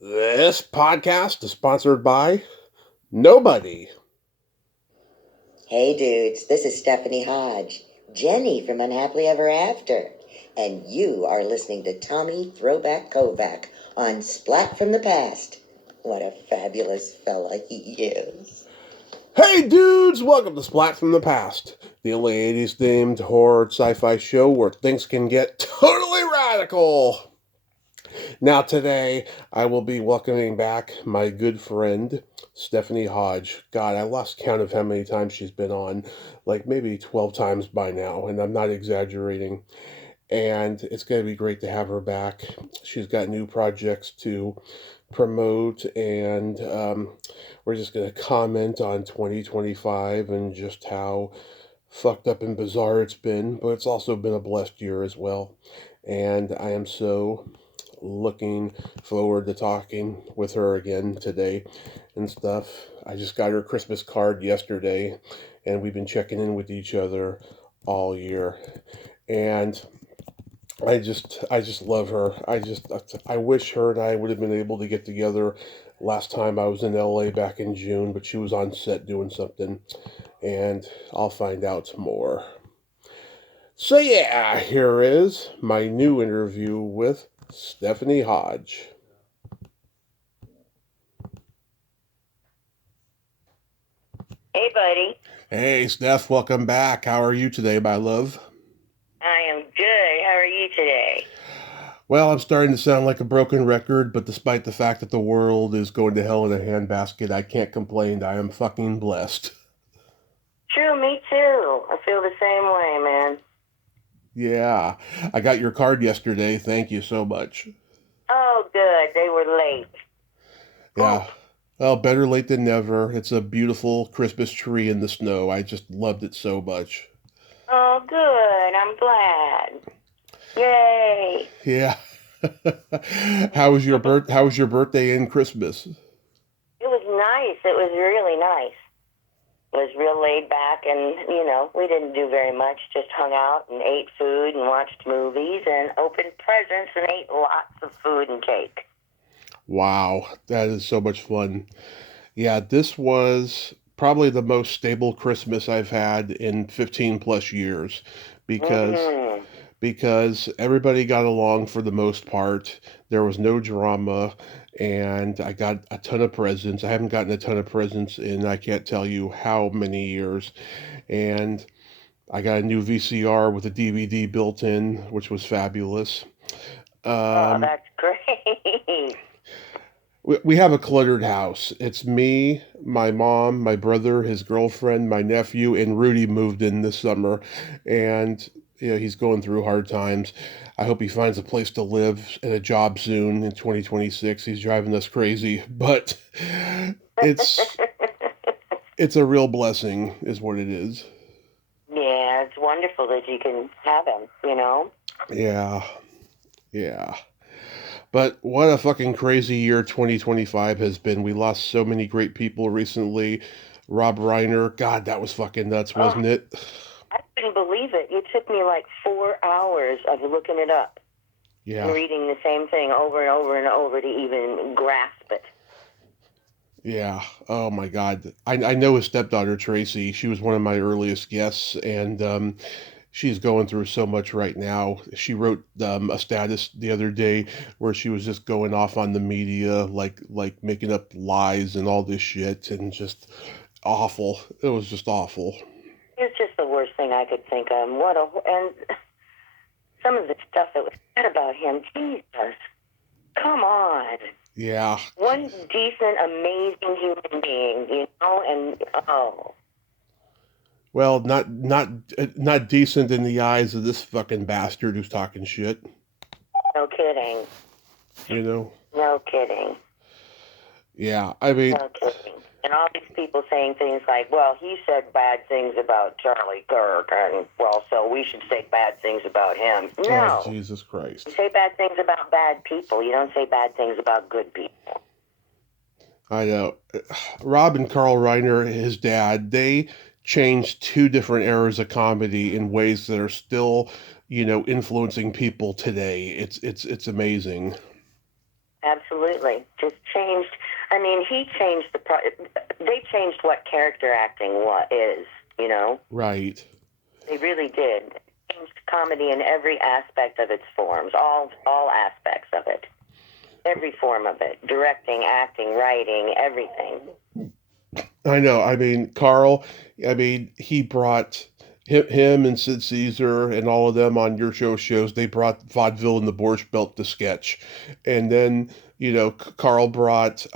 This podcast is sponsored by nobody. Hey dudes, this is Stephanie Hodge, Jenny from Unhappily Ever After, and you are listening to Tommy Throwback Kovac on Splat from the Past. What a fabulous fella he is. Hey dudes, welcome to Splat from the Past, the only 80s themed horror sci-fi show where things can get totally radical. Now today, I will be welcoming back my good friend, Stephanie Hodge. God, I lost count of how many times she's been on, like maybe 12 times by now, and I'm not exaggerating. And it's going to be great to have her back. She's got new projects to promote, and we're just going to comment on 2025 and just how fucked up and bizarre it's been, but it's also been a blessed year as well. And I am so looking forward to talking with her again today and stuff. I just got her Christmas card yesterday, and we've been checking in with each other all year. And I just love her. I wish her and I would have been able to get together last time I was in LA back in June, but she was on set doing something, and I'll find out more. So yeah, here is my new interview with Stephanie Hodge. Hey buddy, Hey Steph, welcome back. How are you today, my love? I am good. How are you today? Well, I'm starting to sound like a broken record, but despite the fact that the world is going to hell in a handbasket, I can't complain. I am fucking blessed. True, me too. I feel the same way, man. Yeah, I got your card yesterday. Thank you so much. Oh, good. They were late. Yeah. Well, better late than never. It's a beautiful Christmas tree in the snow. I just loved it so much. Oh, good. I'm glad. Yay. Yeah. How was your birthday and Christmas? It was nice. It was really nice. It was real laid back, and, we didn't do very much. Just hung out and ate food and watched movies and opened presents and ate lots of food and cake. Wow, that is so much fun. Yeah, this was probably the most stable Christmas I've had in 15 plus years because Mm-hmm. because everybody got along for the most part. There was no drama, and I got a ton of presents. I haven't gotten a ton of presents in I can't tell you how many years. And I got a new VCR with a DVD built in, which was fabulous. Oh, Um, that's great. we have a cluttered house. It's me, my mom, my brother, his girlfriend, my nephew, and Rudy moved in this summer. And he's going through hard times. I hope he finds a place to live and a job soon in 2026. He's driving us crazy, but it's it's a real blessing, is what it is. Yeah, it's wonderful that you can have him. Yeah, yeah. But what a fucking crazy year 2025 has been. We lost so many great people recently. Rob Reiner, God, that was fucking nuts, Oh, wasn't it? I couldn't believe it. It took me like 4 hours of looking it up and Yeah, reading the same thing over and over and over to even grasp it. yeah. Oh my God. I know his stepdaughter, Tracy. She was one of my earliest guests, and she's going through so much right now. She wrote a status the other day where she was just going off on the media, like making up lies and all this shit, and just awful. It was just awful. It's just the worst thing I could think of. And some of the stuff that was said about him, Jesus, come on. Yeah. One decent, amazing human being. And oh, Well, not decent in the eyes of this fucking bastard who's talking shit. no kidding. You know. No kidding. Yeah. I mean, No kidding. And all these people saying things like, well, he said bad things about Charlie Kirk, and, well, so we should say bad things about him. oh No. Jesus You Christ. say bad things about bad people. You don't say bad things about good people. I know. Rob and Carl Reiner, his dad, they changed two different eras of comedy in ways that are still, influencing people today. It's amazing. Absolutely. Just changed. I mean, he changed they changed what character acting is, you know? Right. They really did. Changed comedy in every aspect of its forms, all aspects of it. Every form of it. Directing, acting, writing, everything. I know. I mean, Carl, I mean, he brought him and Sid Caesar and all of them on your shows. They brought vaudeville and the Borscht Belt to sketch. And then, Rob brought,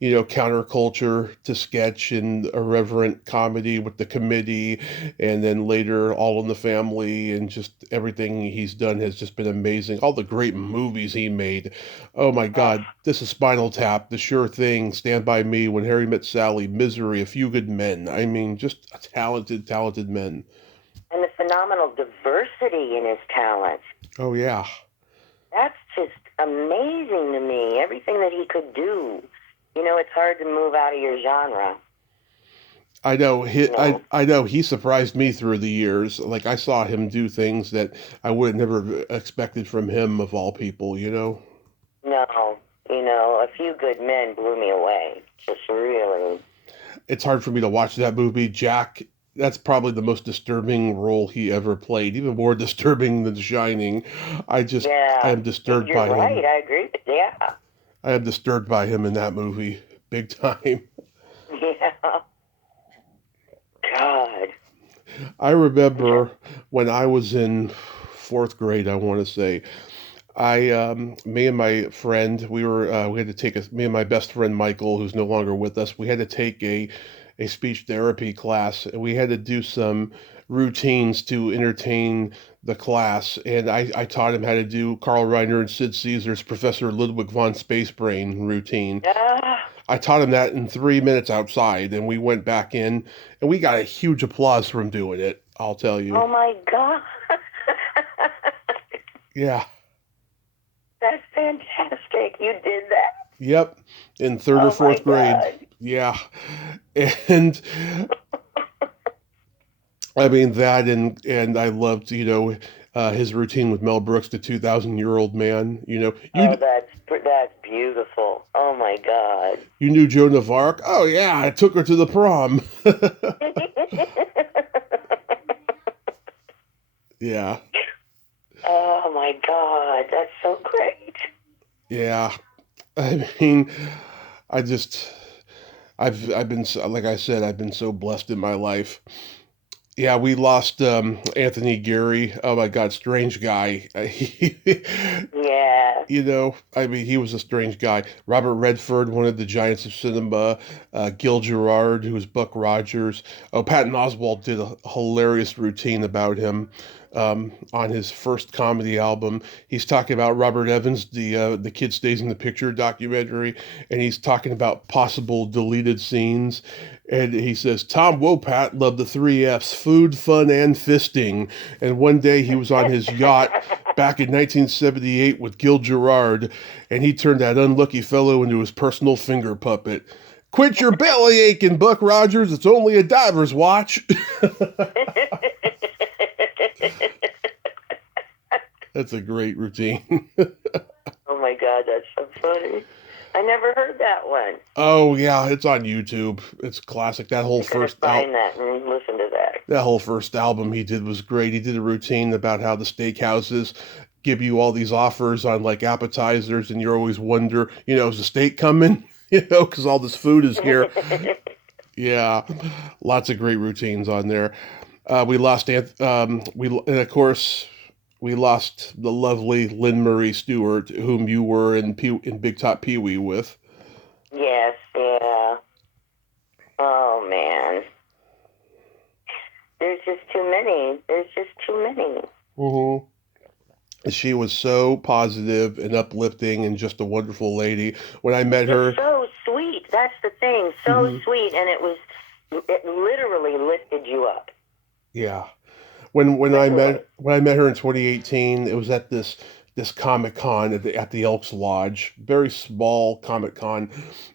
counterculture to sketch and irreverent comedy with the committee. And then later, All in the Family, and just everything he's done has just been amazing. All the great movies he made. Oh my Oh, God, this is Spinal Tap, The Sure Thing, Stand By Me, When Harry Met Sally, Misery, A Few Good Men. I mean, just talented, talented men. and the phenomenal diversity in his talents. Oh yeah, That's just amazing to me. Everything that he could do. You know, it's hard to move out of your genre. I know. You know, I know he surprised me through the years. Like I saw him do things that I would have never expected from him, of all people. no, A Few Good Men blew me away. Just really. It's hard for me to watch that movie. Jack. That's probably the most disturbing role he ever played, even more disturbing than The Shining. I Yeah, am disturbed you're by right. him. I agree with yeah. I am disturbed by him in that movie, big time. Yeah. God. I remember when I was in fourth grade, I want to say, me and my friend, we had to me and my best friend Michael, who's no longer with us, we had to take a speech therapy class, and we had to do some routines to entertain the class. And I taught him how to do Carl Reiner and Sid Caesar's Professor Ludwig von Spacebrain routine. Ah, I taught him that in 3 minutes outside, and we went back in, and we got a huge applause from doing it, I'll tell you. oh my God. Yeah. That's fantastic. You did that. Yep. In third or Oh my fourth grade. God. Yeah. And I mean that, and I loved, his routine with Mel Brooks, the 2,000-year-old man. Oh, that's beautiful. Oh my God. You knew Joan of Arc. Oh yeah, I took her to the prom. Yeah. Oh my God. That's so great. Yeah. I mean, I just I've been like I said, I've been so blessed in my life. Yeah, we lost Anthony Gary. Oh my God, strange guy. Yeah. I mean, he was a strange guy. Robert Redford, one of the giants of cinema. Gil Gerard, who was Buck Rogers. Oh, Patton Oswalt did a hilarious routine about him on his first comedy album. He's talking about Robert Evans, the Kid Stays in the Picture documentary, and he's talking about possible deleted scenes. And he says, Tom Wopat loved the three F's, food, fun, and fisting. And one day he was on his yacht back in 1978 with Gil Gerard, and he turned that unlucky fellow into his personal finger puppet. Quit your belly aching, Buck Rogers. It's only a diver's watch. That's a great routine. Oh my God, that's so funny. I never heard that one. Oh yeah, it's on YouTube. It's classic. That whole I'm gonna first find that and listen to that. that whole first album he did was great. He did a routine about how the steakhouses give you all these offers on like appetizers, and you always wonder, is the steak coming? Because all this food is here. Yeah, lots of great routines on there. We lost and of course we lost the lovely Lynn Marie Stewart, whom you were in Big Top Pee Wee with. Yes, yeah. Oh man. There's just too many. There's just too many. Mm-hmm. She was so positive and uplifting and just a wonderful lady. When I met Just her, so sweet. That's the thing. So mhm, sweet, and it literally lifted you up. yeah. When Literally. I met her in 2018, it was at this Comic Con at the Elks Lodge, very small Comic Con,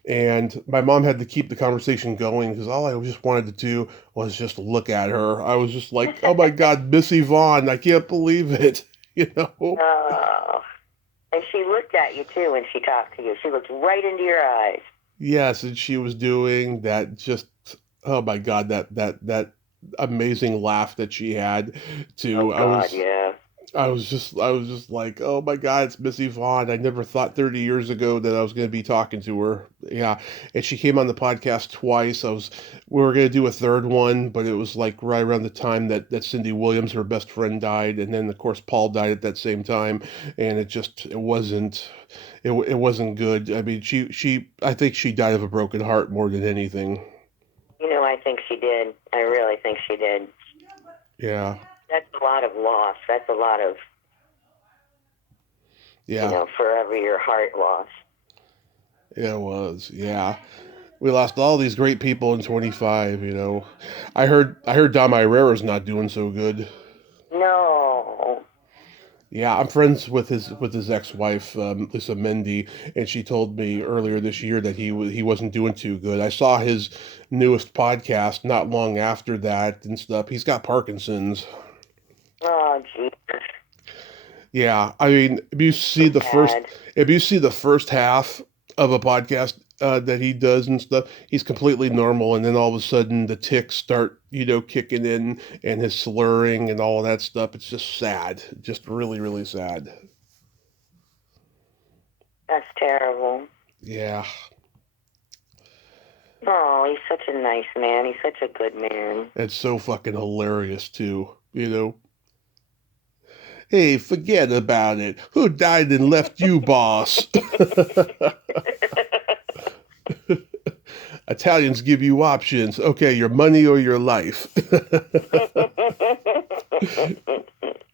and my mom had to keep the conversation going because all I just wanted to do was just look at her. I was just like, oh my God, Miss Yvonne, I can't believe it, you know. Oh, And she looked at you, too, when she talked to you. She looked right into your eyes. Yes, and she was doing that just, oh my God, that amazing laugh that she had Oh, too. God, yeah. I was just like, oh my God, it's Missy Vaughn. I never thought 30 years ago that I was going to be talking to her. Yeah. And she came on the podcast twice. We were going to do a third one, but it was like right around the time that Cindy Williams, her best friend, died. And then of course Paul died at that same time. And it wasn't good. I mean, I think she died of a broken heart more than anything. You know, I think she did. I really think she did. Yeah. That's a lot of loss. That's a lot of, Yeah. forever your heart loss. It was. Yeah. We lost all these great people in 25. I heard Dom Irera's not doing so good. No. Yeah, I'm friends with his ex-wife, Lisa Mendy, and she told me earlier this year that he wasn't doing too good. I saw his newest podcast not long after that and stuff. He's got Parkinson's. Oh, jeez. Yeah, I mean, Bad. if you see the first half of a podcast that he does and stuff, he's completely normal, and then all of a sudden the tics start, kicking in, and his slurring and all of that stuff. It's just sad, just really, really sad. That's terrible. Yeah, Oh, he's such a nice man. He's such a good man. it's so fucking hilarious too. Hey, forget about it. Who died and left you, boss? Italians give you options. Okay, your money or your life.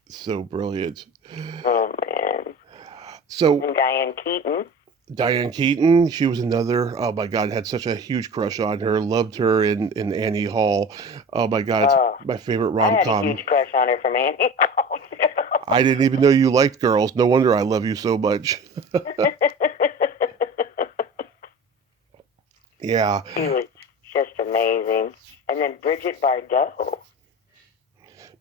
So brilliant. Oh, man. So And Diane Keaton. Diane Keaton, she was another. Oh my God, had such a huge crush on her. Loved her in Annie Hall. Oh my God, it's Oh, my favorite I rom had a com. huge crush on her from Annie Hall. I didn't even know you liked girls. No wonder I love you so much. Yeah. She was just amazing. And then Bridget Bardot.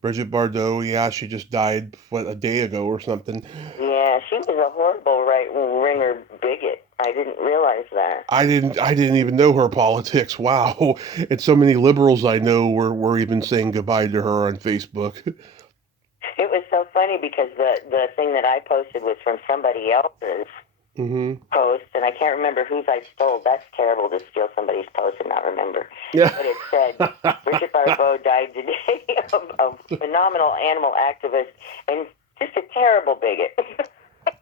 Bridget Bardot, yeah, she just died, a day ago or something. Yeah, she was a horrible right-winger bigot. I didn't realize that. I didn't even know her politics. Wow. And so many liberals I know were even saying goodbye to her on Facebook. It was so funny because the thing that I posted was from somebody else's Hmm. post, and I can't remember whose I stole. That's terrible to steal somebody's post and not remember. Yeah. But it said, Bridget Bardot died today, a phenomenal animal activist and just a terrible bigot.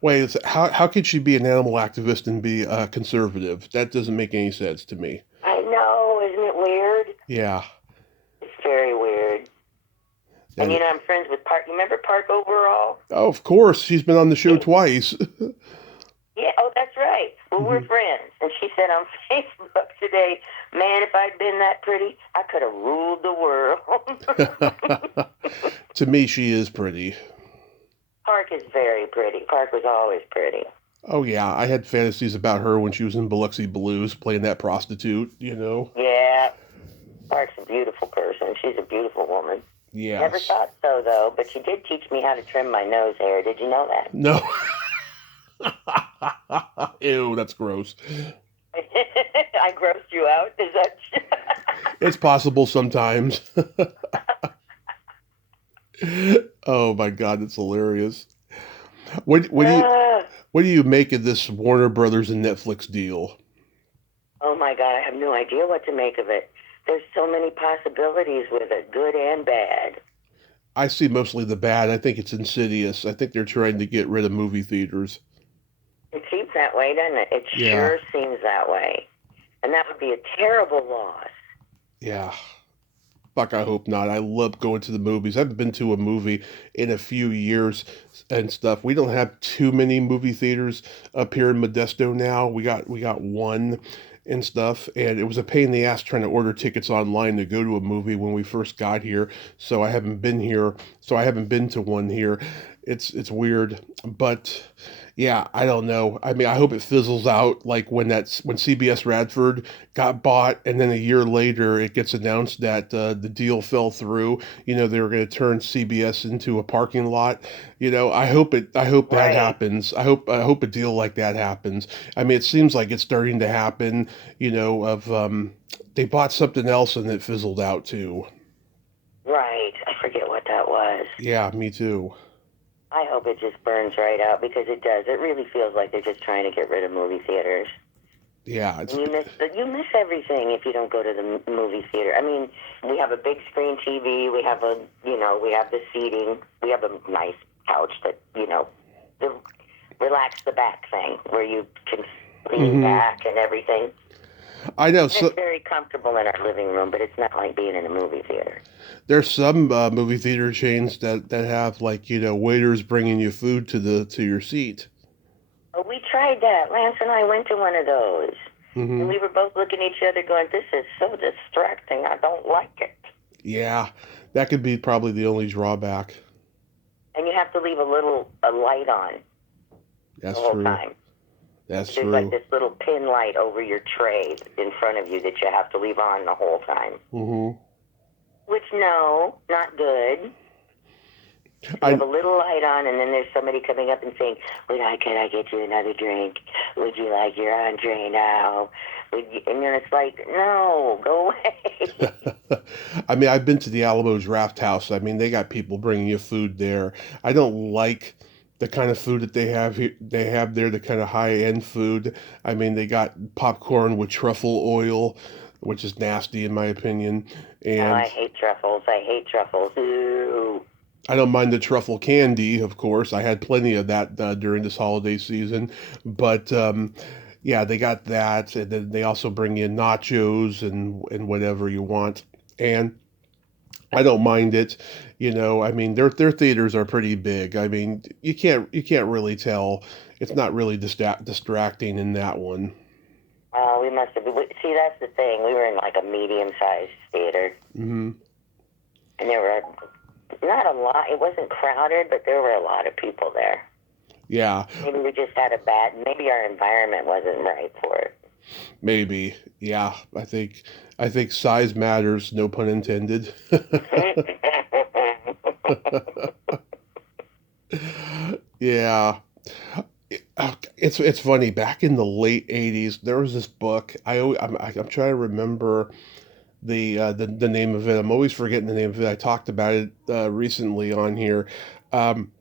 Wait, how could she be an animal activist and be a conservative? That doesn't make any sense to me. I know, isn't it weird? Yeah. It's very weird. And That- I'm friends with Park. You remember Park Overall? oh, of course. She's been on the show twice. Yeah, oh, that's right. Well, we're friends. And she said on Facebook today, man, if I'd been that pretty, I could have ruled the world. To me, she is pretty. Park is very pretty. Park was always pretty. Oh, yeah. I had fantasies about her when she was in Biloxi Blues playing that prostitute. Yeah, Park's a beautiful person. She's a beautiful woman. Yes. Never thought so, though, but she did teach me how to trim my nose hair. Did you know that? No. Ew, that's gross. I grossed you out? Is that... It's possible sometimes. Oh my God, that's hilarious. What do you make of this Warner Brothers and Netflix deal? Oh, my God, I have no idea what to make of it. There's so many possibilities with it, good and bad. I see mostly the bad. I think it's insidious. I think they're trying to get rid of movie theaters. It seems that way, doesn't it? It Yeah. sure seems that way. And that would be a terrible loss. Yeah. Fuck, I hope not. I love going to the movies. I haven't been to a movie in a few years and stuff. We don't have too many movie theaters up here in Modesto now. We got one and stuff, and it was a pain in the ass trying to order tickets online to go to a movie when we first got here. So I haven't been to one here. It's weird, but Yeah, I don't know. I mean, I hope it fizzles out like when CBS Radford got bought, and then a year later it gets announced that the deal fell through. They were going to turn CBS into a parking lot. I hope that Right. happens. I hope a deal like that happens. I mean, it seems like it's starting to happen. They bought something else and it fizzled out too. Right. I forget what that was. Yeah, me too. I hope it just burns right out because it does. It really feels like they're just trying to get rid of movie theaters. Yeah, And you miss everything if you don't go to the movie theater. I mean, we have a big screen TV. We have we have the seating. We have a nice couch that the relax the back thing where you can lean hmm back and everything. I know. And it's So very comfortable in our living room, but it's not like being in a movie theater. there's some movie theater chains that have like waiters bringing you food to your seat. But we tried that. Lance and I went to one of those. And hmm we were both looking at each other going, this is so distracting. I don't like it. Yeah, that could be probably the only drawback. And you have to leave a light on the That's whole true. time. That's There's like true. this little pin light over your tray in front of you that you have to leave on the whole time. hmm Which, no, not good. You have I a little light on, and then there's somebody coming up and saying, could I get you another drink? Would you like your entree now? And then it's like, no, go away. I mean, I've been to the Alamo Draft House. I mean, they got people bringing you food there. I don't like the kind of food that they have here. They have there the kind of high end food. I mean, they got popcorn with truffle oil, which is nasty in my opinion. No, I And hate truffles. I hate truffles. Ooh. I don't mind the truffle candy, of course. I had plenty of that during this holiday season. But yeah, they got that, and then they also bring in nachos and whatever you want. And I don't mind it. I mean, their theaters are pretty big. I mean, you can't really tell. It's not really distracting in that one. We must have. See, that's the thing. We were in like a medium-sized theater, hmm and there were not a lot. It wasn't crowded, but there were a lot of people there. Yeah, Maybe we just had a bad. Maybe our environment wasn't right for it. maybe. Yeah, I think size matters. No pun intended. Yeah. It's funny. Back in the late '80s, there was this book. I'm trying to remember the name of it. I'm always forgetting the name of it. I talked about it recently on here. Um,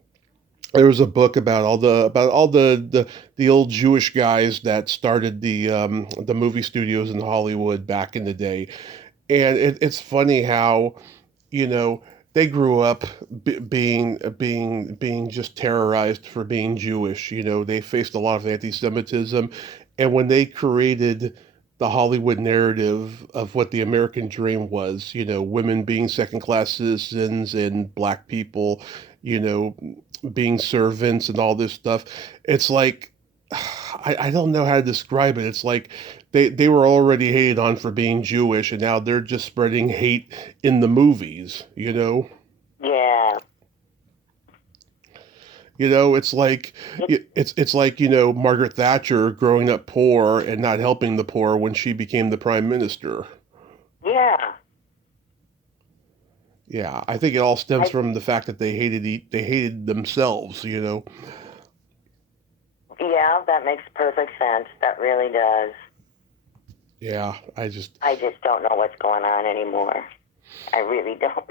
there was a book about all the old Jewish guys that started the movie studios in Hollywood back in the day, and it's funny how you know they grew up being just terrorized for being Jewish. They faced a lot of anti-Semitism, and when they created the Hollywood narrative of what the American dream was, women being second-class citizens and black people, you know, being servants and all this stuff, it's like I don't know how to describe it. It's like they were already hated on for being Jewish, and now they're just spreading hate in the movies. Yeah. It's like it's like Margaret Thatcher growing up poor and not helping the poor when she became the prime minister. Yeah. Yeah, I think it all stems I. from the fact that they hated themselves. Yeah, that makes perfect sense. That really does. Yeah, I just don't know what's going on anymore. I really don't.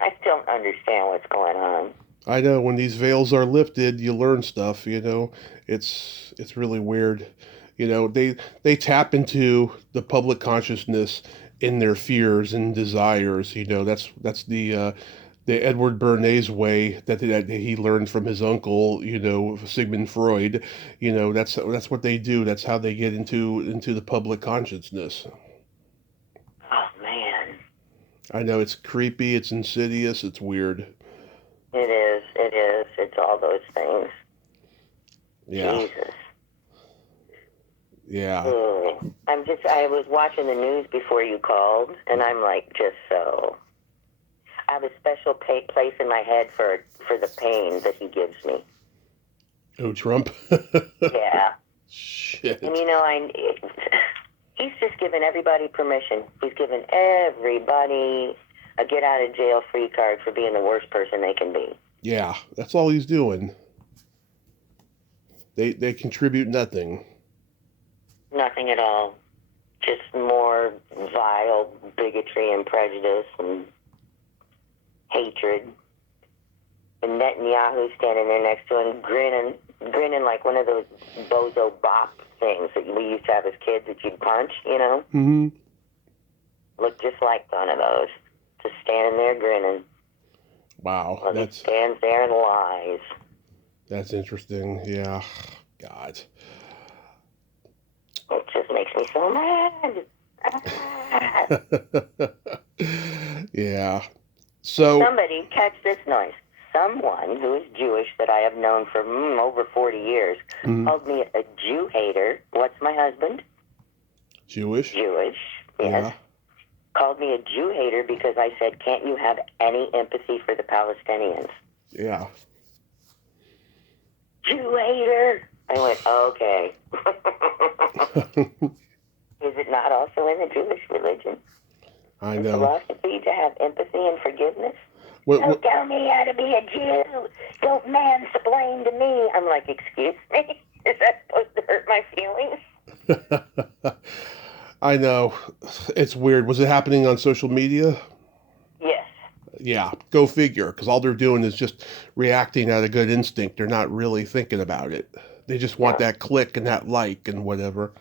I don't understand what's going on. I know when these veils are lifted, you learn stuff. It's really weird. They tap into the public consciousness in their fears and desires. That's the Edward Bernays way that he learned from his uncle. Sigmund Freud. That's what they do. That's how they get into the public consciousness. Oh man, I know it's creepy. It's insidious. It's weird. it is. It is. It's all those things. Yeah. Jesus. Yeah. Ugh. I was watching the news before you called, and I'm like, just so. I have a special place in my head for the pain that he gives me. Oh, Trump. Yeah. Shit. And he's just given everybody permission. He's given everybody a get out of jail free card for being the worst person they can be. Yeah, that's all he's doing. They contribute nothing. Nothing at all. Just more vile bigotry and prejudice and hatred. And Netanyahu standing there next to him, grinning like one of those bozo bop things that we used to have as kids that you'd punch, Mm-hmm. Looked just like one of those. Just standing there grinning. Wow. Well, he stands there and lies. That's interesting. Yeah. God. It just makes me so mad. Yeah. So Somebody, catch this noise. Someone who is Jewish that I have known for over 40 years called me a Jew hater. What's my husband? Jewish? Jewish, yes. Yeah. Called me a Jew hater because I said, can't you have any empathy for the Palestinians? Yeah. Jew hater. I went, okay. Is it not also in the Jewish religion? I know. Philosophy to have empathy and forgiveness? What, Don't tell me how to be a Jew. Don't mansplain to me. I'm like, excuse me? Is that supposed to hurt my feelings? I know. It's weird. Was it happening on social media? Yes. Yeah, go figure, because all they're doing is just reacting out of good instinct. They're not really thinking about it. They just want that click and that like and whatever.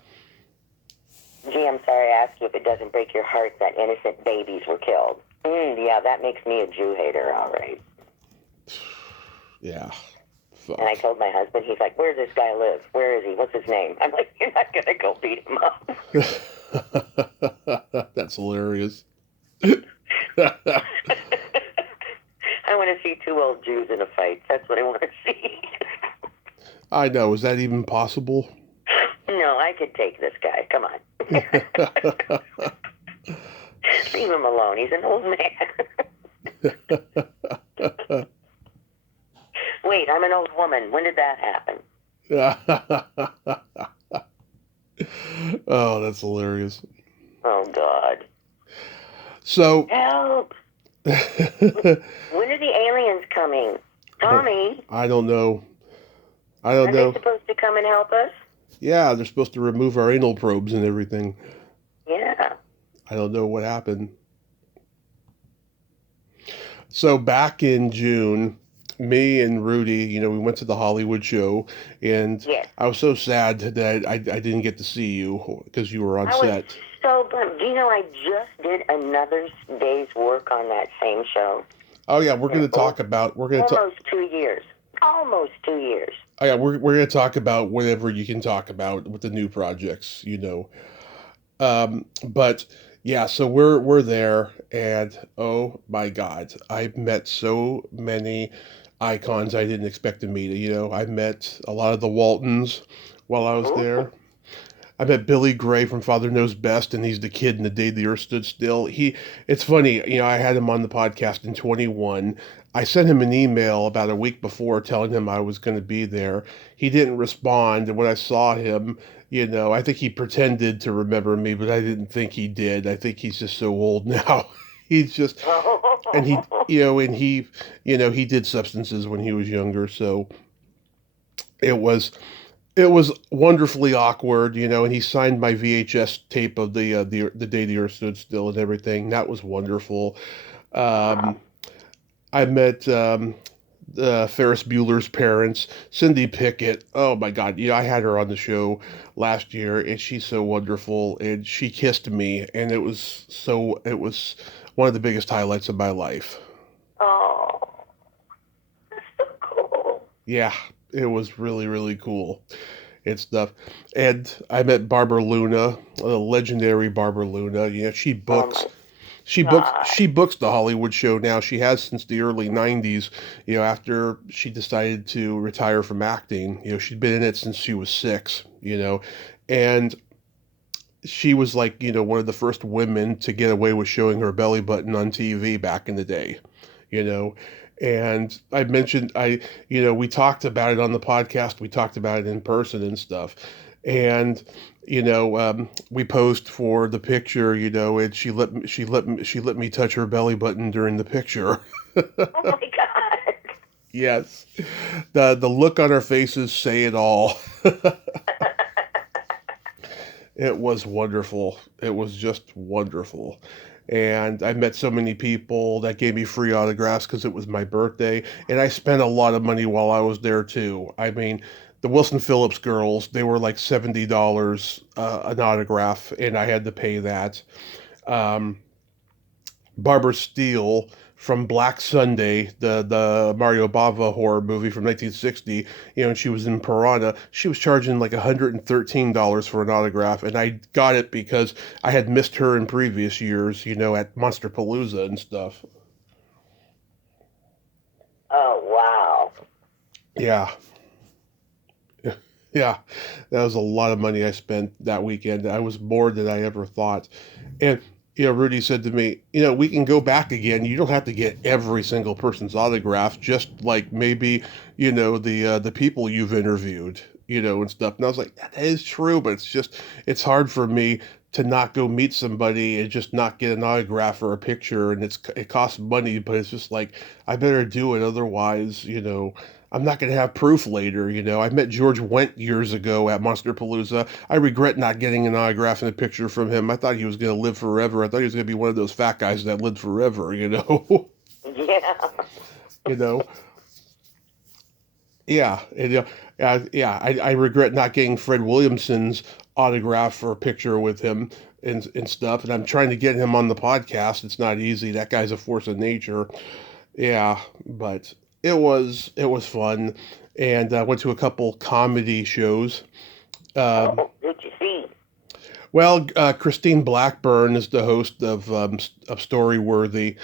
Gee, I'm sorry I asked you if it doesn't break your heart that innocent babies were killed. Yeah, that makes me a Jew hater, all right. Yeah. Fuck. And I told my husband, he's like, where does this guy live? Where is he? What's his name? I'm like, you're not going to go beat him up. That's hilarious. I want to see two old Jews in a fight. That's what I want to see. I know. Is that even possible? No, I could take this guy. Come on. Leave him alone. He's an old man. Wait, I'm an old woman. When did that happen? Oh, that's hilarious. Oh, God. So... Help! When are the aliens coming? Tommy? I don't know. Are they supposed to come and help us? Yeah, they're supposed to remove our anal probes and everything. Yeah. I don't know what happened. So back in June, me and Rudy, we went to the Hollywood show, and I was so sad that I didn't get to see you because you were on set. I was so bummed. Do you know I just did another day's work on that same show? Oh yeah, we're going to talk about almost 2 years. Almost 2 years. Oh yeah, we're going to talk about whatever you can talk about with the new projects, But yeah, so we're there, and oh my God, I've met so many icons I didn't expect to meet. I met a lot of the Waltons while I was there. I met Billy Gray from Father Knows Best, and he's the kid in The Day the Earth Stood Still. It's funny, I had him on the podcast in 21. I sent him an email about a week before telling him I was going to be there. He didn't respond, and when I saw him, I think he pretended to remember me, but I didn't think he did. I think he's just so old now. He's just, and he did substances when he was younger, so it was wonderfully awkward, and he signed my VHS tape of the Day the Earth Stood Still and everything. That was wonderful. I met Ferris Bueller's parents, Cindy Pickett. Oh my God, I had her on the show last year, and she's so wonderful. And she kissed me, and it was one of the biggest highlights of my life. Oh, that's so cool. Yeah, it was really, really cool and stuff. And I met Barbara Luna, the legendary Barbara Luna. She books. She books the Hollywood show now. She has since the early 90s, after she decided to retire from acting. She'd been in it since she was 6, and she was like, one of the first women to get away with showing her belly button on TV back in the day, And I mentioned, we talked about it on the podcast. We talked about it in person and stuff. And, we posed for the picture, and she let me touch her belly button during the picture. Oh my God. Yes. The look on our faces say it all. It was wonderful. It was just wonderful. And I met so many people that gave me free autographs because it was my birthday. And I spent a lot of money while I was there too. I mean, the Wilson Phillips girls, they were like $70 an autograph, and I had to pay that. Um, Barbara Steele from Black Sunday, the Mario Bava horror movie from 1960, and she was in Piranha. She was charging like $113 for an autograph, and I got it because I had missed her in previous years, at Monster Palooza and stuff. Oh, wow. Yeah. Yeah, that was a lot of money I spent that weekend. I was more than I ever thought. And, Rudy said to me, we can go back again. You don't have to get every single person's autograph, just like maybe, the people you've interviewed, and stuff. And I was like, that is true, but it's hard for me to not go meet somebody and just not get an autograph or a picture. And it costs money, but it's just like, I better do it. Otherwise, I'm not going to have proof later. I met George Wendt years ago at Monster Palooza. I regret not getting an autograph and a picture from him. I thought he was going to live forever. I thought he was going to be one of those fat guys that lived forever, Yeah. you know? Yeah. Yeah. I regret not getting Fred Williamson's autograph or a picture with him and stuff. And I'm trying to get him on the podcast. It's not easy. That guy's a force of nature. Yeah, but it was fun, and I went to a couple comedy shows. Um, Oh, did you see? Christine Blackburn is the host of Storyworthy,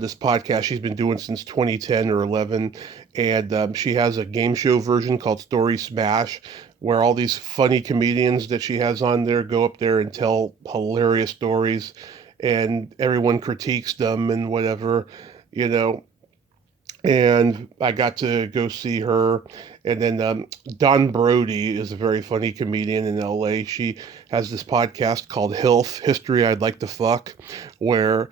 this podcast she's been doing since 2010 or 11, and she has a game show version called Story Smash, where all these funny comedians that she has on there go up there and tell hilarious stories, and everyone critiques them and whatever, you know. And I got to go see her. And then Don Brody is a very funny comedian in LA. She has this podcast called HILF, History I'd Like to Fuck, where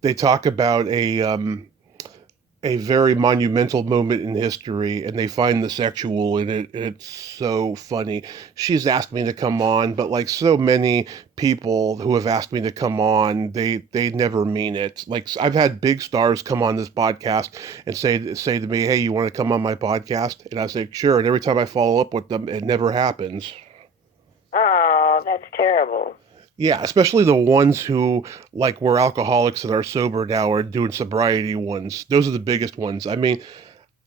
they talk about a very monumental moment in history, and they find the sexual in it, and it's so funny. She's asked me to come on, but like so many people who have asked me to come on, they never mean it. Like I've had big stars come on this podcast and say to me, "Hey, you want to come on my podcast?" And I say, "Sure." And every time I follow up with them, it never happens. Oh, that's terrible. Yeah, especially the ones who like were alcoholics and are sober now are doing sobriety ones. Those are the biggest ones. I mean,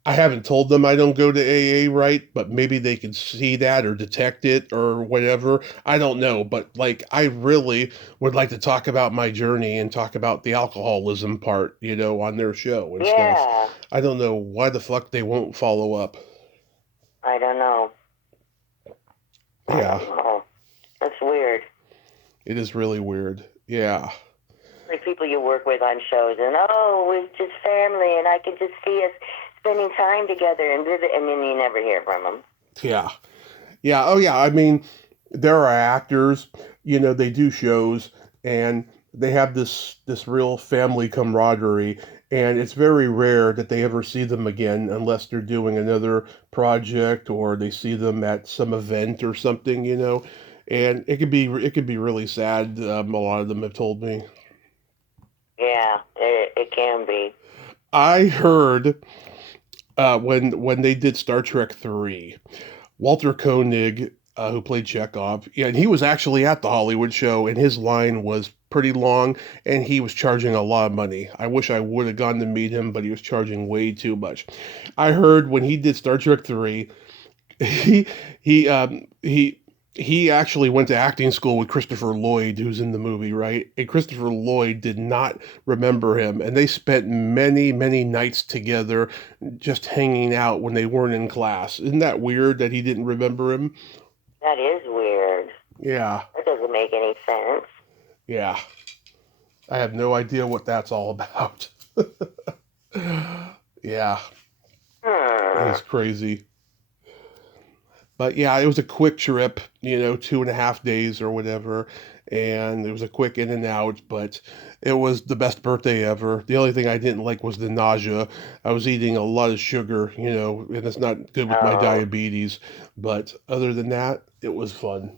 I haven't told them I don't go to AA, right? But maybe they can see that or detect it or whatever. I don't know. But like, I really would like to talk about my journey and talk about the alcoholism part, on their show and stuff. Yeah. I don't know why the fuck they won't follow up. I don't know. I Yeah, don't know. That's weird. it is really weird. Yeah. Like people you work with on shows, and we're just family, and I can just see us spending time together, and then you never hear from them. Yeah. Yeah. Oh, yeah. I mean, there are actors, they do shows and they have this real family camaraderie, and it's very rare that they ever see them again unless they're doing another project or they see them at some event or something. And it could be really sad. A lot of them have told me. Yeah, it can be. I heard when they did Star Trek 3. Walter Koenig, who played Chekhov, yeah, and he was actually at the Hollywood show, and his line was pretty long, and he was charging a lot of money. I wish I would have gone to meet him, but he was charging way too much. I heard when he did Star Trek 3, he he actually went to acting school with Christopher Lloyd, who's in the movie, right? And Christopher Lloyd did not remember him, and they spent many, many nights together just hanging out when they weren't in class. Isn't that weird that he didn't remember him? That is weird. Yeah, That doesn't make any sense. yeah. I have no idea what that's all about. Yeah, it Hmm. was crazy. But yeah, it was a quick trip, 2.5 days or whatever, and it was a quick in and out, but it was the best birthday ever. The only thing I didn't like was the nausea. I was eating a lot of sugar, and it's not good with my Oh. diabetes. But other than that, it was fun.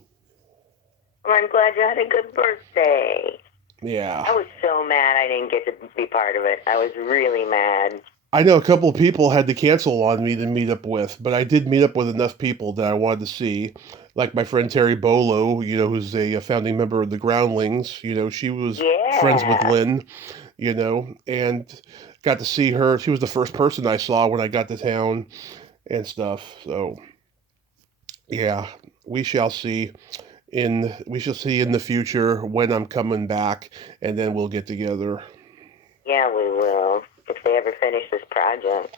Well, I'm glad you had a good birthday. Yeah. I was so mad I didn't get to be part of it. I was really mad. I know a couple of people had to cancel on me to meet up with, but I did meet up with enough people that I wanted to see. Like my friend Terry Bolo, who's a founding member of the Groundlings. She was friends with Yeah. Lynn, and got to see her. She was the first person I saw when I got to town and stuff. So, yeah, we shall see in the future when I'm coming back, and then we'll get together. Yeah, we will. If they ever finish this project.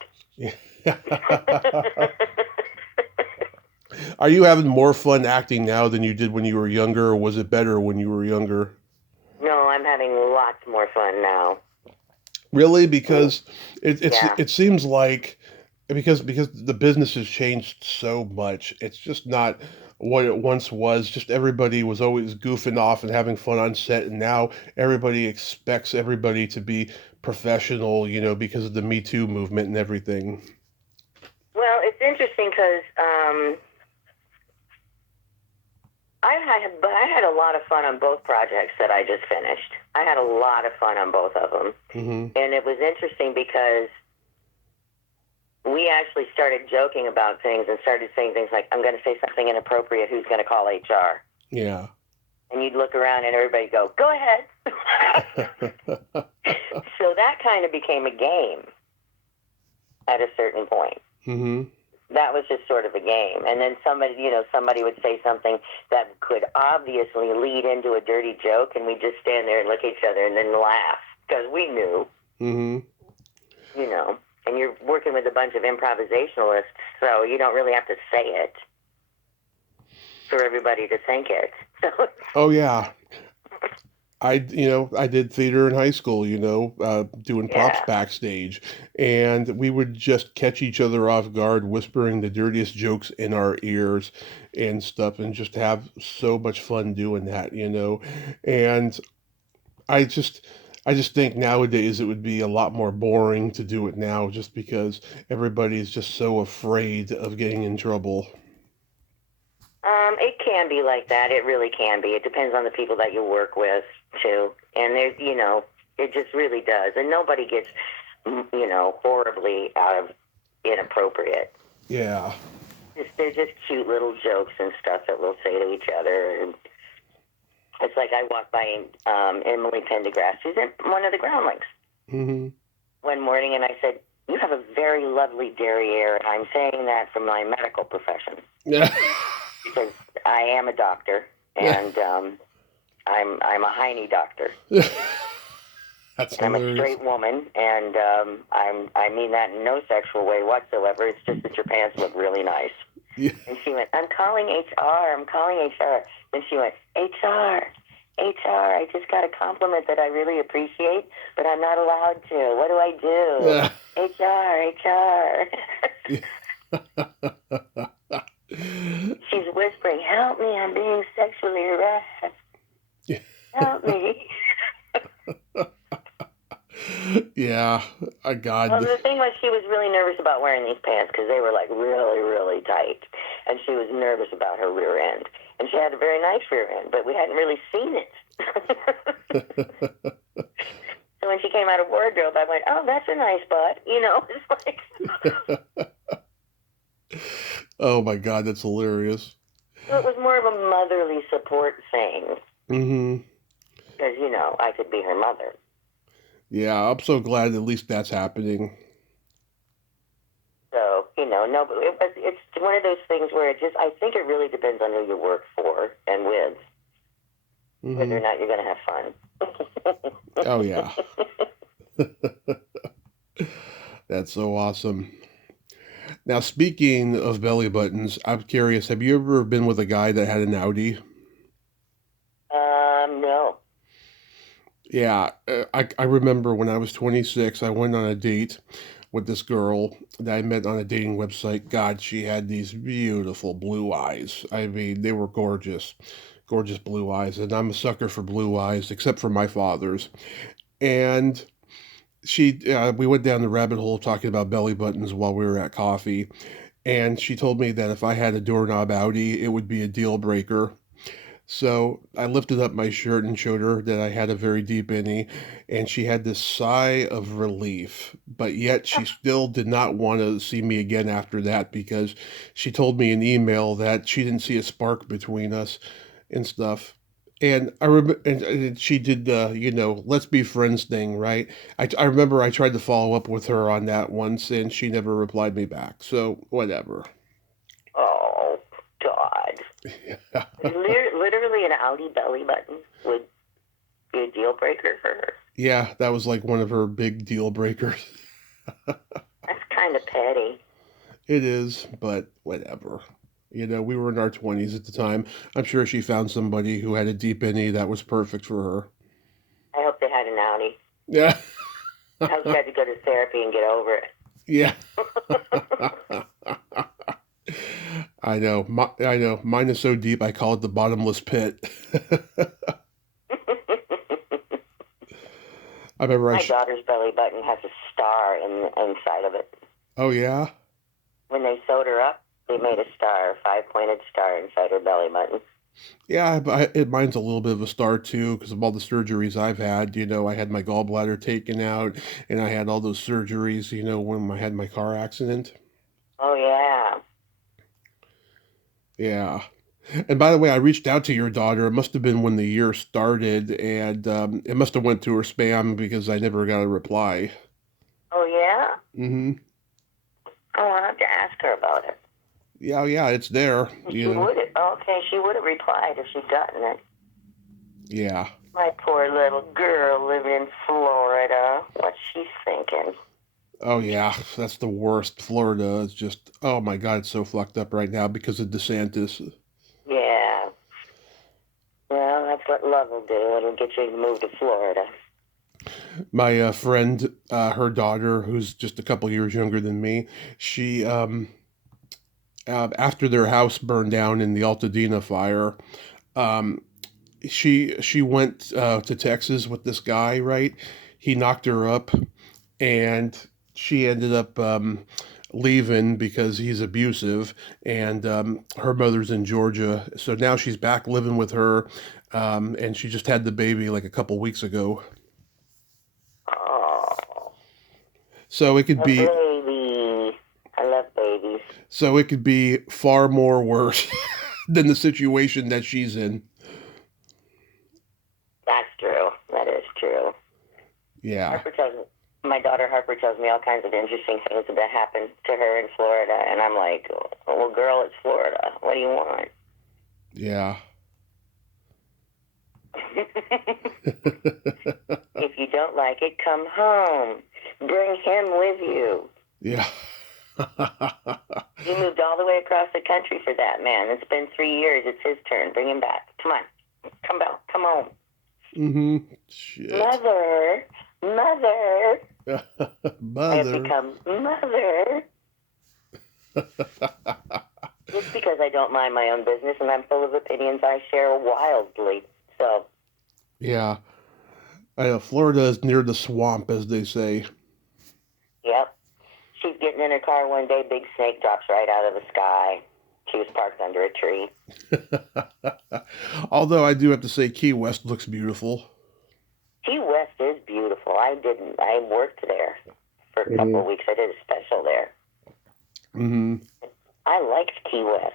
Are you having more fun acting now than you did when you were younger, or was it better when you were younger? No, I'm having lots more fun now. Really? Because Yeah. it seems like because the business has changed so much. It's just not what it once was. Just everybody was always goofing off and having fun on set, and now everybody expects everybody to be professional, because of the Me Too movement and everything. Well, it's interesting because I had a lot of fun on both projects that I just finished. I had a lot of fun on both of them, Hmm. and it was interesting because we actually started joking about things and started saying things like, "I'm going to say something inappropriate. Who's going to call HR?" Yeah. And you'd look around and everybody go, "Go ahead." So that kind of became a game at a certain point. Hmm. That was just sort of a game. And then somebody would say something that could obviously lead into a dirty joke, and we'd just stand there and look at each other and then laugh because we knew, Hmm. you know. And you're working with a bunch of improvisationalists, so you don't really have to say it for everybody to think it. So, Oh yeah. I did theater in high school, doing props yeah. backstage, and we would just catch each other off guard, whispering the dirtiest jokes in our ears and stuff, and just have so much fun doing that. And I just, I just think nowadays it would be a lot more boring to do it now, just because everybody's just so afraid of getting in trouble. It can be like that. It really can be. It depends on the people that you work with, too. And it just really does. And nobody gets, horribly out of inappropriate. Yeah. They're just cute little jokes and stuff that we'll say to each other. And it's like I walked by Emily Pendergrass, who's in one of the Groundlings, Hmm. one morning, and I said, "You have a very lovely derriere." And I'm saying that from my medical profession Yeah. because I am a doctor, and I'm a hiney doctor. That's And I'm a hilarious. straight woman, and I mean that in no sexual way whatsoever. It's just that your pants look really nice. Yeah. And she went, "I'm calling HR. I'm calling HR." Then she went, "HR, HR. I just got a compliment that I really appreciate, but I'm not allowed to. What do I do? Yeah. HR, HR." She's whispering, "Help me! I'm being sexually harassed. Help me!" Yeah, Well, God. the thing was, she was really nervous about wearing these pants because they were like really, really tight, and she was nervous about her rear end. And she had a very nice rear end, but we hadn't really seen it. So when she came out of wardrobe, I went, "Oh, that's a nice butt." It's like Oh my God, that's hilarious. so it was more of a motherly support thing Hmm. because I could be her mother. Yeah, I'm so glad at least that's happening. So no, but it's one of those things where I think it really depends on who you work for and with, whether Hmm. or not you're going to have fun. Oh yeah, that's so awesome. Now, speaking of belly buttons, I'm curious, have you ever been with a guy that had an Audi? No. Yeah, I remember when I was 26, I went on a date with this girl that I met on a dating website. God, she had these beautiful blue eyes. I mean, they were gorgeous, gorgeous blue eyes. And I'm a sucker for blue eyes, except for my father's. And we went down the rabbit hole talking about belly buttons while we were at coffee. And she told me that if I had a doorknob outie, it would be a deal breaker. So I lifted up my shirt and showed her that I had a very deep innie, and she had this sigh of relief. But yet she still did not want to see me again after that because she told me in email that she didn't see a spark between us and stuff. And I remember, and she did the, let's be friends thing, right? I remember I tried to follow up with her on that once, and she never replied me back. So whatever. Oh, God. Literally an outie belly button would be a deal breaker for her. Yeah, that was like one of her big deal breakers. That's kind of petty. It is, but whatever. We were in our 20s at the time. I'm sure she found somebody who had a deep innie that was perfect for her. I hope they had an outie. Yeah. I hope she had to go to therapy and get over it. Yeah. I know. I know. Mine is so deep, I call it the bottomless pit. I remember my daughter's belly button has a star inside of it. Oh, yeah? When they sewed her up, they made a star, a 5-pointed star inside her belly button. Yeah, mine's a little bit of a star, too, because of all the surgeries I've had. I had my gallbladder taken out, and I had all those surgeries, when I had my car accident. Oh, yeah. Yeah. And by the way, I reached out to your daughter. It must have been when the year started, and it must have went to her spam because I never got a reply. Oh, yeah? Mm-hmm. Oh, I'll have to ask her about it. Yeah, it's there. She would have. Okay, she would have replied if she'd gotten it. Yeah. My poor little girl living in Florida. What's she thinking? Oh, yeah, that's the worst. Florida is just, oh my God, it's so fucked up right now because of DeSantis. Yeah. Well, that's what love will do. It'll get you to move to Florida. My friend, her daughter, who's just a couple years younger than me, she, after their house burned down in the Altadena fire, she went to Texas with this guy, right? He knocked her up, and she ended up leaving because he's abusive, and her mother's in Georgia, so now she's back living with her, and she just had the baby like a couple weeks ago. Oh. So it could be baby. I love babies. So it could be far more worse than the situation that she's in. That's true. That is true. Yeah. My daughter Harper tells me all kinds of interesting things that happened to her in Florida, and I'm like, well, girl, it's Florida. What do you want? Yeah. If you don't like it, come home. Bring him with you. Yeah. You moved all the way across the country for that man. It's been 3 years. It's his turn. Bring him back. Come on. Come back. Come home. Mm-hmm. Shit. Mother. Mother. I have become mother. Just because I don't mind my own business and I'm full of opinions I share wildly. So. Yeah. I know Florida is near the swamp, as they say. Yep. She's getting in her car one day, big snake drops right out of the sky. She was parked under a tree. Although I do have to say Key West looks beautiful. Key West is beautiful. I worked there for a couple of weeks. I did a special there. Mm-hmm. I liked Key West.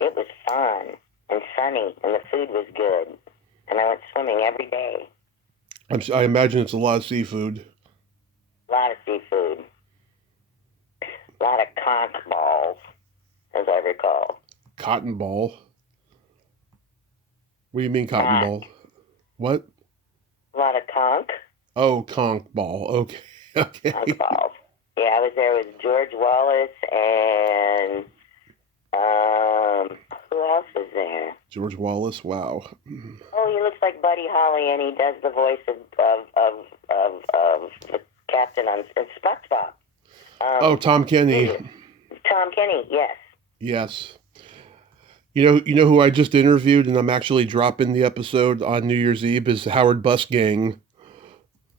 It was fun and sunny, and the food was good. And I went swimming every day. I imagine it's a lot of seafood. A lot of seafood. A lot of conch balls, as I recall. Cotton ball? What do you mean cotton ball? What? A lot of conch. Oh, conch ball. Okay. Okay. Conch balls. Yeah, I was there with George Wallace and who else was there? George Wallace. Wow. Oh, he looks like Buddy Holly, and he does the voice of the captain on SpongeBob. Tom Kenny. Tom Kenny, yes. Yes. You know who I just interviewed, and I'm actually dropping the episode on New Year's Eve, is Howard Busgang.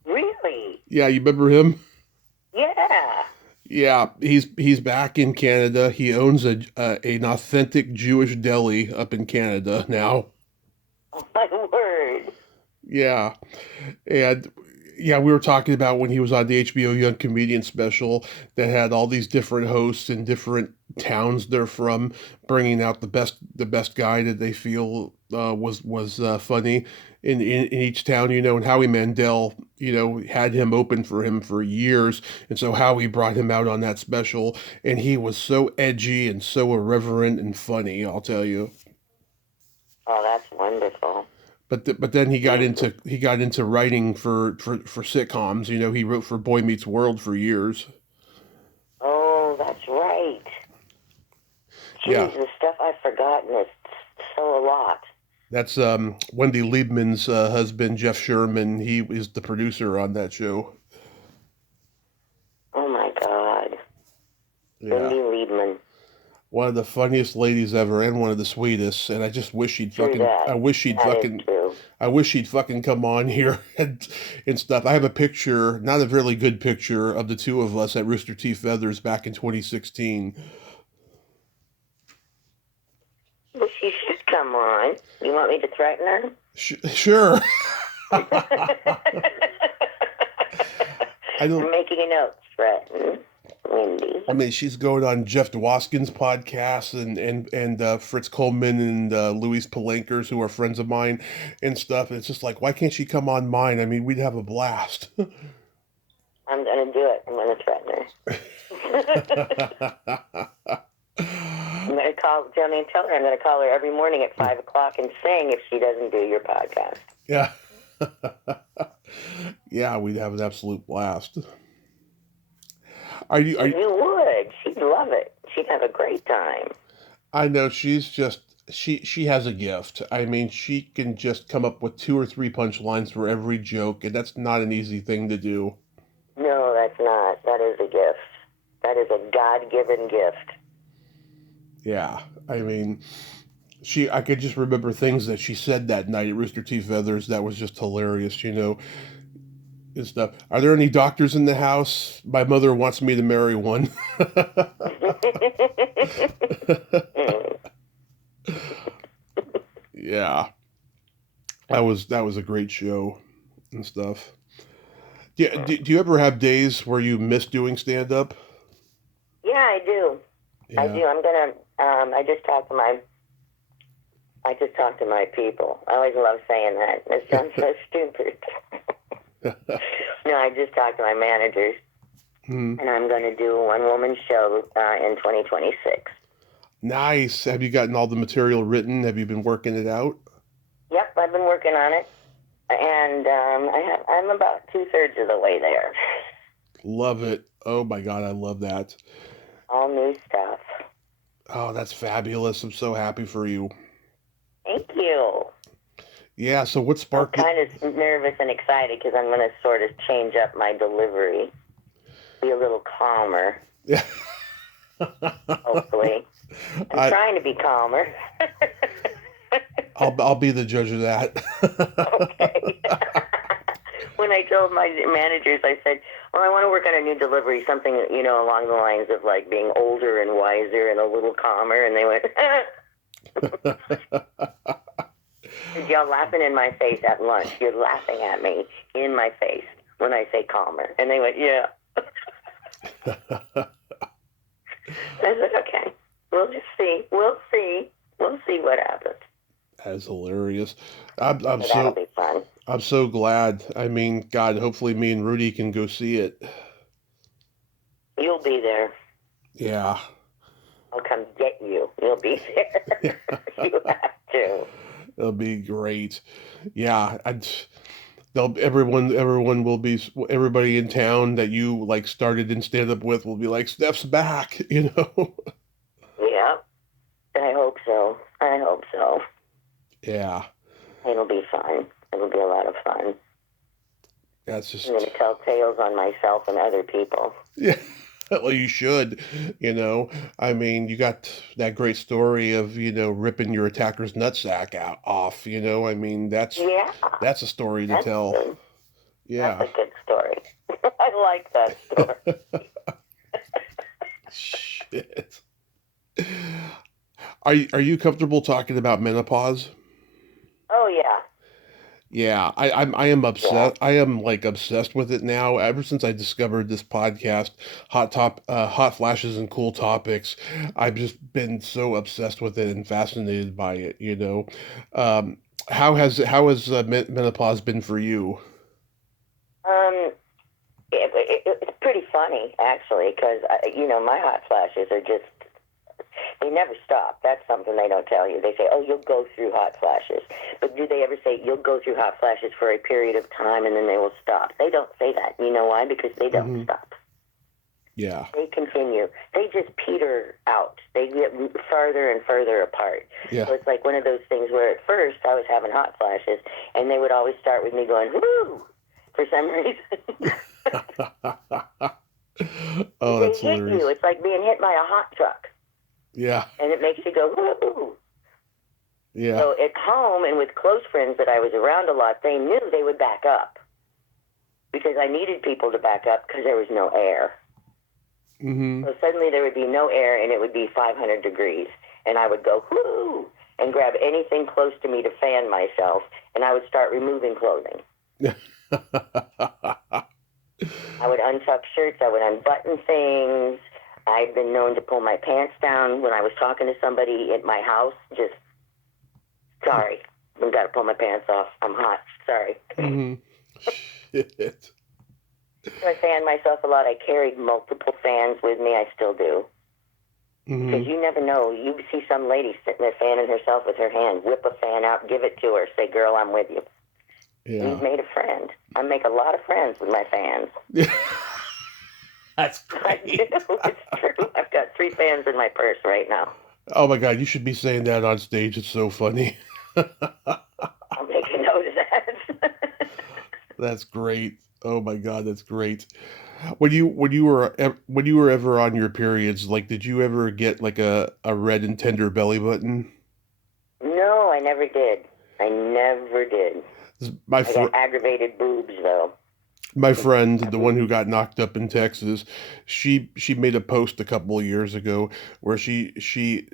Really? Yeah, you remember him? Yeah. Yeah, he's back in Canada. He owns an authentic Jewish deli up in Canada now. Oh, my word. Yeah, and yeah, we were talking about when he was on the HBO Young Comedian special that had all these different hosts in different towns they're from, bringing out the best guy that they feel was funny in each town, and Howie Mandel, had him open for him for years, and so Howie brought him out on that special, and he was so edgy and so irreverent and funny, I'll tell you. Oh, that's wonderful. But then he got into writing for sitcoms. He wrote for Boy Meets World for years. Oh, that's right. Yeah, Geez, the stuff I've forgotten is so a lot. that's Wendy Liebman's husband, Jeff Sherman. He is the producer on that show. Oh, my God. Yeah, Cindy Liebman. one of the funniest ladies ever, and one of the sweetest. And I just wish she'd True fucking. that. I wish she'd That is fucking. true. I wish she'd fucking come on here and stuff. I have a picture, not a really good picture, of the two of us at Rooster T. Feathers back in 2016. Well, she should come on. You want me to threaten her? Sure. I don't. I'm making a note. Threaten Wendy. I mean, she's going on Jeff Dwoskin's podcast and Fritz Coleman and Louise Palankers, who are friends of mine and stuff. And it's just like, why can't she come on mine? I mean, we'd have a blast. I'm going to do it. I'm going to threaten her. I'm going to call Joni and tell her I'm going to call her every morning at 5 o'clock and sing if she doesn't do your podcast. Yeah. Yeah, we'd have an absolute blast. You would. She'd love it. She'd have a great time. I know she's just she has a gift. I mean, she can just come up with 2 or 3 punchlines for every joke, and that's not an easy thing to do. No, that's not. That is a gift. That is a God-given gift. Yeah, I mean, I could just remember things that she said that night at Rooster Teeth Feathers that was just hilarious, and stuff. Are there any doctors in the house? My mother wants me to marry one. Yeah, that was a great show and stuff. Yeah, do you ever have days where you miss doing stand up? Yeah, I do. Yeah. I do. I'm gonna. I just talked to my people. I always love saying that. It sounds so stupid. No, I just talked to my managers, and I'm going to do a one-woman show in 2026. Nice. Have you gotten all the material written? Have you been working it out? Yep, I've been working on it, and I'm about 2/3 of the way there. Love it. Oh my God, I love that. All new stuff. Oh, that's fabulous. I'm so happy for you. Thank you. Yeah, so what I'm sparked it? kind of nervous and excited because I'm going to sort of change up my delivery, be a little calmer. Yeah. Hopefully, I'm trying to be calmer. I'll be the judge of that. Okay. When I told my managers, I said, "Well, I want to work on a new delivery, something along the lines of like being older and wiser and a little calmer," and they went. Y'all laughing in my face at lunch. You're laughing at me in my face when I say calmer. And they went, yeah. I said, okay, we'll just see. We'll see what happens. That's hilarious. That'll be fun. I'm so glad. I mean, God, hopefully me and Rudy can go see it. You'll be there. Yeah. I'll come get you. You'll be there. You have to. It'll be great. Yeah, everybody in town that you like started in stand up with will be like, Steph's back, Yeah, I hope so. Yeah. It'll be fun. It'll be a lot of fun. That's just... I'm going to tell tales on myself and other people. Yeah. Well, you should, I mean, you got that great story of, ripping your attacker's nutsack off, I mean, Yeah, that's a story to that's tell. good. That's Yeah. a good story. I like that story. Shit. Are you comfortable talking about menopause? Oh, yeah. Yeah, I am Yeah. obsessed. I am like obsessed with it now. Ever since I discovered this podcast, hot flashes and cool topics, I've just been so obsessed with it and fascinated by it. Um, how has menopause been for you? Um, it's pretty funny, actually, because, my hot flashes are just, they never stop. That's something they don't tell you. They say, oh, you'll go through hot flashes. But do they ever say, you'll go through hot flashes for a period of time and then they will stop? They don't say that. You know why? Because they don't Hmm. stop. Yeah, They continue. They just peter out. They get further and further apart. yeah. So it's like one of those things where at first I was having hot flashes and they would always start with me going, whoo, for some reason. Oh, They that's hit you. hilarious. It's like being hit by a hot truck. Yeah, And it makes you go, whoo. yeah. So at home and with close friends that I was around a lot, they knew they would back up because I needed people to back up because there was no air. Hmm. So suddenly there would be no air and it would be 500 degrees. And I would go, whoo, and grab anything close to me to fan myself. And I would start removing clothing. I would untuck shirts. I would unbutton things. I've been known to pull my pants down when I was talking to somebody at my house. Just, sorry, I've got to pull my pants off. I'm hot. Sorry. Hmm. Shit. I fan myself a lot. I carried multiple fans with me. I still do. Hmm. Because you never know. You see some lady sitting there fanning herself with her hand. Whip a fan out, give it to her. Say, girl, I'm with you. Yeah. You've made a friend. I make a lot of friends with my fans. That's I do. great. It's true. I've got 3 fans in my purse right now. Oh my God, you should be saying that on stage. It's so funny. I'll make a note of that. That's great. Oh my God, that's great. When you were ever on your periods, like, did you ever get like a red and tender belly button? No, I never did. I never did. My I fr got aggravated boobs, though. my friend, the one who got knocked up in Texas, she made a post a couple of years ago where she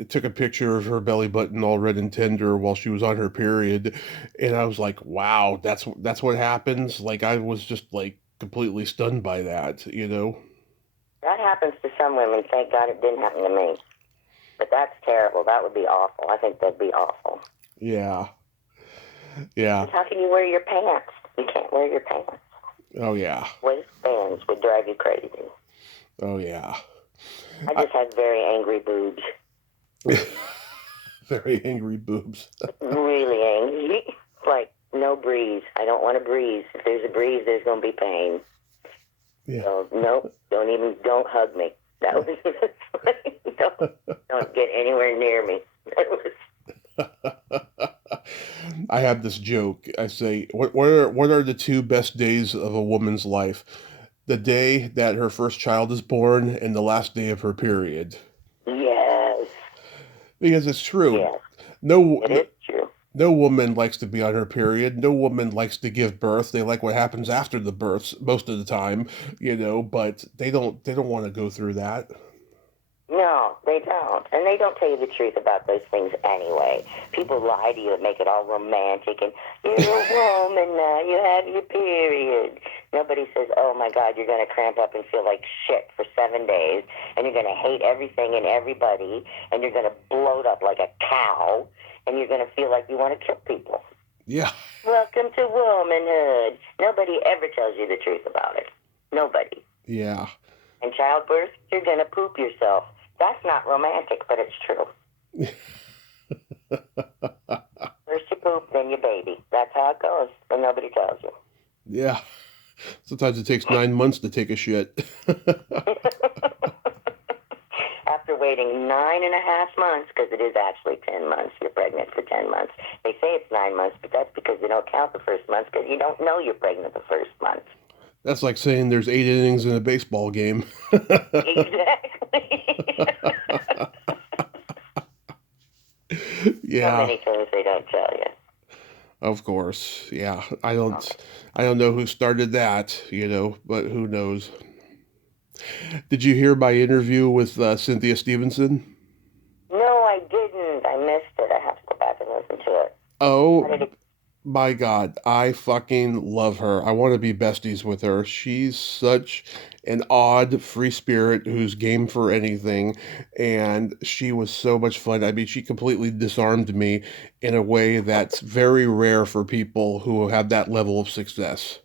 took a picture of her belly button all red and tender while she was on her period, and I was like, wow, that's what happens. Like, I was just like completely stunned by that. That happens to some women. Thank God it didn't happen to me. But that's terrible. That would be awful. I think that'd be awful. Yeah, yeah, How can you wear your pants? You can't wear your pants. oh yeah, Waistbands would drive you crazy. oh yeah. I I, just have very angry boobs. very angry boobs. Really angry. Like, no breeze. I don't want a breeze. If there's a breeze, there's going to be pain. Yeah. So, nope. Don't hug me. That was, don't get anywhere near me. That was, I have this joke. I say, what are the 2 best days of a woman's life? The day that her first child is born and the last day of her period. yes. Because it's true. Yes. No, It no, is true. no woman likes to be on her period. No woman likes to give birth. They like what happens after the births most of the time, but they don't want to go through that. No, they don't. And they don't tell you the truth about those things anyway. People lie to you and make it all romantic and you're a woman now, you have your period. Nobody says, oh my God, you're going to cramp up and feel like shit for 7 days and you're going to hate everything and everybody and you're going to bloat up like a cow and you're going to feel like you want to kill people. Yeah. Welcome to womanhood. Nobody ever tells you the truth about it. Nobody. Yeah. In childbirth, you're going to poop yourself. That's not romantic, but it's true. First you poop, then you baby. That's how it goes, but nobody tells you. Yeah. Sometimes it takes 9 months to take a shit. After waiting 9.5 months, because it is actually 10 months, you're pregnant for 10 months. They say it's 9 months, but that's because they don't count the first month because you don't know you're pregnant the first month. That's like saying there's 8 innings in a baseball game. Exactly. So Yeah, many things they don't tell you. of course. Yeah, I don't know who started that, but who knows. Did you hear my interview with Cynthia Stevenson? No, I didn't. I missed it. I have to go back and listen to it. How did Oh it? my God, I fucking love her. I want to be besties with her. She's such an odd free spirit who's game for anything, and she was so much fun. I mean, she completely disarmed me in a way that's very rare for people who have that level of success.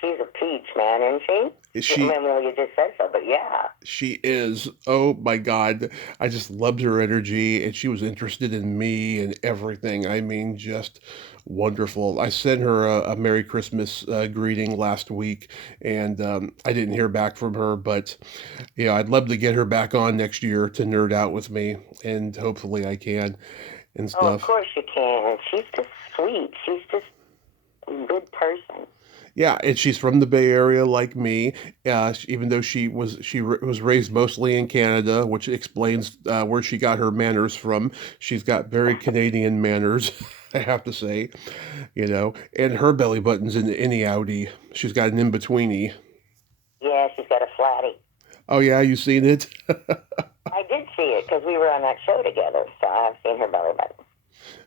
She's a peach, man, isn't she? I She mean, well, you just said so, but yeah. She is. Oh my God. I just loved her energy and she was interested in me and everything. I mean, just wonderful. I sent her a Merry Christmas greeting last week and I didn't hear back from her, but yeah, I'd love to get her back on next year to nerd out with me and hopefully I can and Oh, of stuff. course you can. She's just sweet. She's just a good person. Yeah, and she's from the Bay Area like me. Even though she was raised mostly in Canada, which explains where she got her manners from. She's got very Canadian manners, I have to say. And her belly button's in any Audi. She's got an in betweeny. Yeah, she's got a flatty. Oh yeah, you seen it? I did see it because we were on that show together, so I've seen her belly button.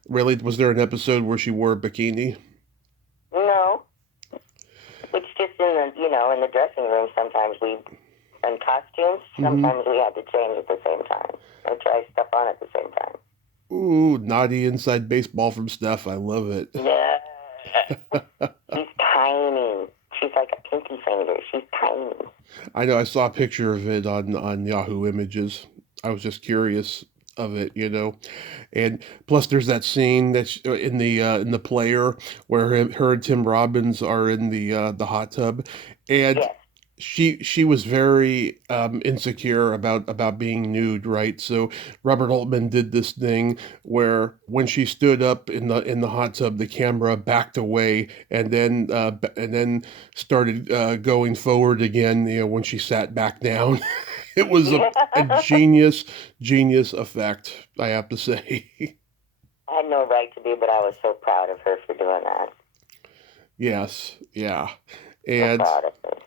Really? Was there an episode where she wore a bikini? No, it's just in the dressing room. Sometimes in costumes. Hmm. Sometimes we had to change at the same time and try stuff on at the same time. Ooh, naughty inside baseball from Steph. I love it. Yeah, she's tiny. She's like a pinky finger. She's tiny. I know I saw a picture of it on Yahoo Images. I was just curious of it. And plus, there's that scene that's in the player where her and Tim Robbins are in the hot tub, and Yes. she was very insecure about being nude, right? So Robert Altman did this thing where when she stood up in the hot tub, the camera backed away and then started going forward again. When she sat back down, it was a genius effect, I have to say. I had no right to be, but I was so proud of her for doing that. Yes, yeah. So And proud of her.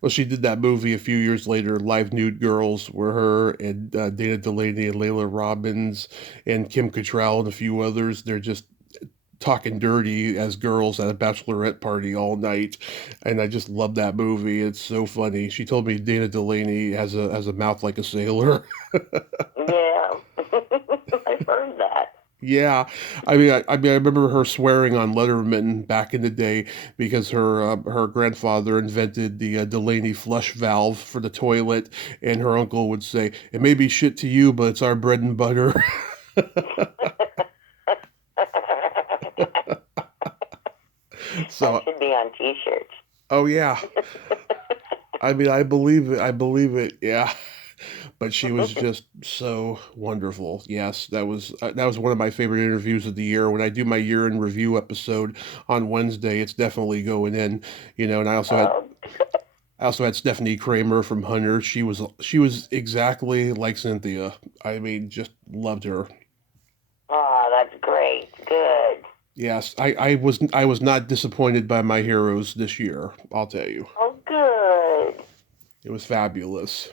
well, she did that movie a few years later, Live Nude Girls, where her and Dana Delaney and Layla Robbins and Kim Cattrall and a few others, they're just talking dirty as girls at a bachelorette party all night. And I just love that movie. It's so funny. She told me Dana Delaney has a mouth like a sailor. Yeah. I've heard that. Yeah, I mean, I remember her swearing on Letterman back in the day because her grandfather invented the Delaney flush valve for the toilet, and her uncle would say, "It may be shit to you, but it's our bread and butter." That So, should be on T-shirts. oh yeah, I mean, I believe it. I believe it. Yeah. But she was just so wonderful. Yes, that was one of my favorite interviews of the year. When I do my year in review episode on Wednesday, it's definitely going in. And Oh, I also had Stephanie Kramer from Hunter. She was exactly like Cynthia. I mean, just loved her. oh, that's great. Good. Yes, I was not disappointed by my heroes this year. I'll tell you, Oh, good. it was fabulous.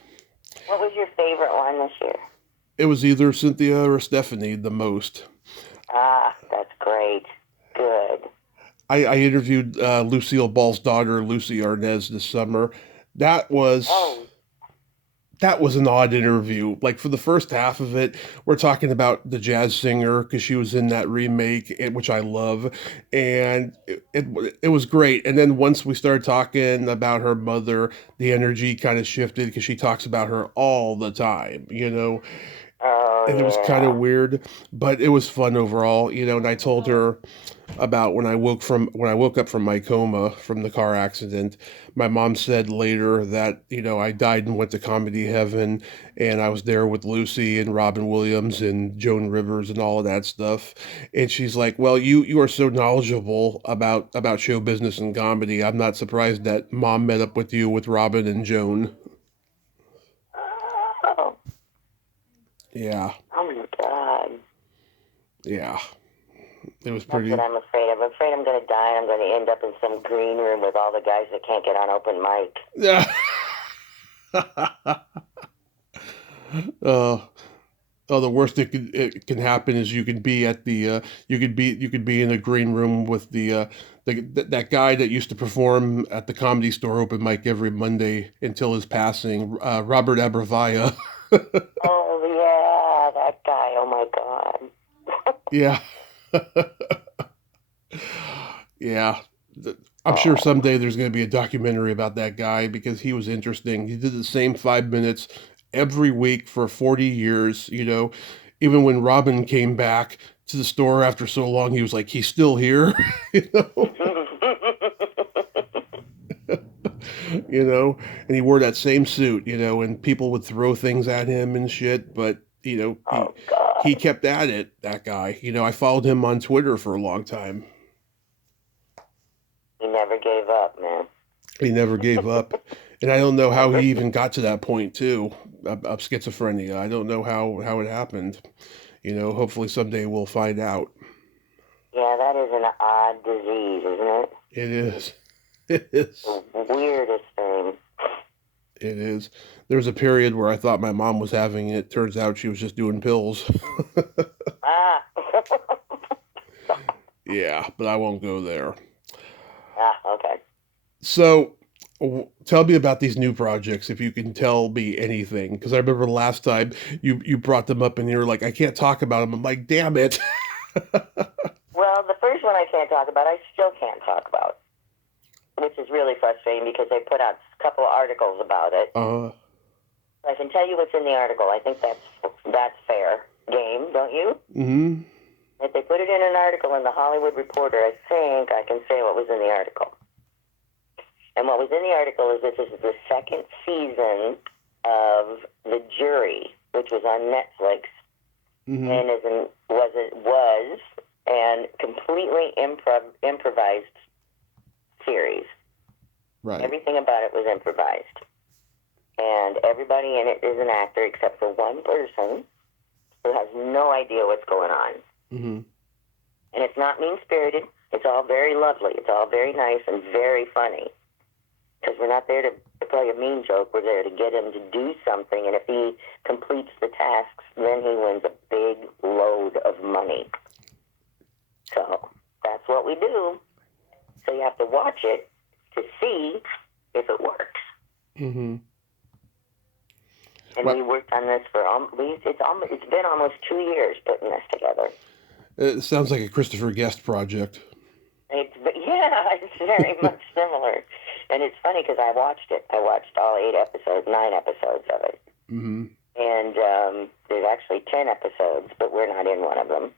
What was your favorite one this year? It was either Cynthia or Stephanie the most. That's great. Good. I interviewed Lucille Ball's daughter, Lucy Arnaz, this summer. That was Oh, that was an odd interview. Like for the first half of it, we're talking about the jazz singer because she was in that remake, which I love, and it was great. And then once we started talking about her mother, the energy kind of shifted because she talks about her all the time. oh, and it was kind of weird, but it was fun overall, you know. And I told her about when I woke up from my coma from the car accident. My mom said later that, you know, I died and went to comedy heaven, and I was there with Lucy and Robin Williams and Joan Rivers and all of that stuff. And she's like, "Well, you are so knowledgeable about show business and comedy. I'm not surprised that Mom met up with you with Robin and Joan." Oh. Yeah. Oh my God. Yeah. It was That's pretty. what I'm afraid of. I'm afraid I'm going to die and I'm going to end up in some green room with all the guys that can't get on open mic. Yeah. uh, the worst it can happen is you could be at the you could be in a green room with that guy that used to perform at the Comedy Store open mic every Monday until his passing, Robert Abravaya. Oh, yeah, that guy. Oh, my God. Yeah. Yeah. I'm sure Oh, someday there's going to be a documentary about that guy because he was interesting. He did the same 5 minutes every week for 40 years, you know. Even when Robin came back to the store after so long, he was like, he's still here, you know. You know, and he wore that same suit, you know, and people would throw things at him and shit, but you know, oh, he God. kept at it, that guy. You know, I followed him on Twitter for a long time. He never gave up, man. He never gave up. And I don't know how Never. he even got to that point too, of schizophrenia. I don't know how it happened. You know, hopefully someday we'll find out. Yeah, that is an odd disease, isn't it? It is. It is. The weirdest thing. It is. There was a period where I thought my mom was having it. Turns out she was just doing pills. Ah. Yeah, but I won't go there. Ah, okay. So, tell me about these new projects, if you can tell me anything. Because I remember last time you brought them up and you're like, I can't talk about them. I'm like, damn it. Well, the first one I can't talk about, I still can't talk about, which is really frustrating because they put out a couple of articles about it. I can tell you what's in the article. I think that's fair game, don't you? Mm-hmm. If they put it in an article in the Hollywood Reporter, I think I can say what was in the article. And what was in the article is that this is the second season of The Jury, which was on Netflix, Mm-hmm. and was and completely improvised series. Right. Everything about it was improvised. And everybody in it is an actor except for one person who has no idea what's going on. Mm-hmm. And it's not mean-spirited. It's all very lovely. It's all very nice and very funny. Because we're not there to play a mean joke. We're there to get him to do something. And if he completes the tasks, then he wins a big load of money. So that's what we do. So you have to watch it to see if it works. Mm-hmm. And we worked on this for it's been almost 2 years putting this together. It sounds like a Christopher Guest project. It's very much similar. And it's funny because I watched it. I watched all 9 episodes of it. Mm-hmm. And there's actually 10 episodes, but we're not in one of them.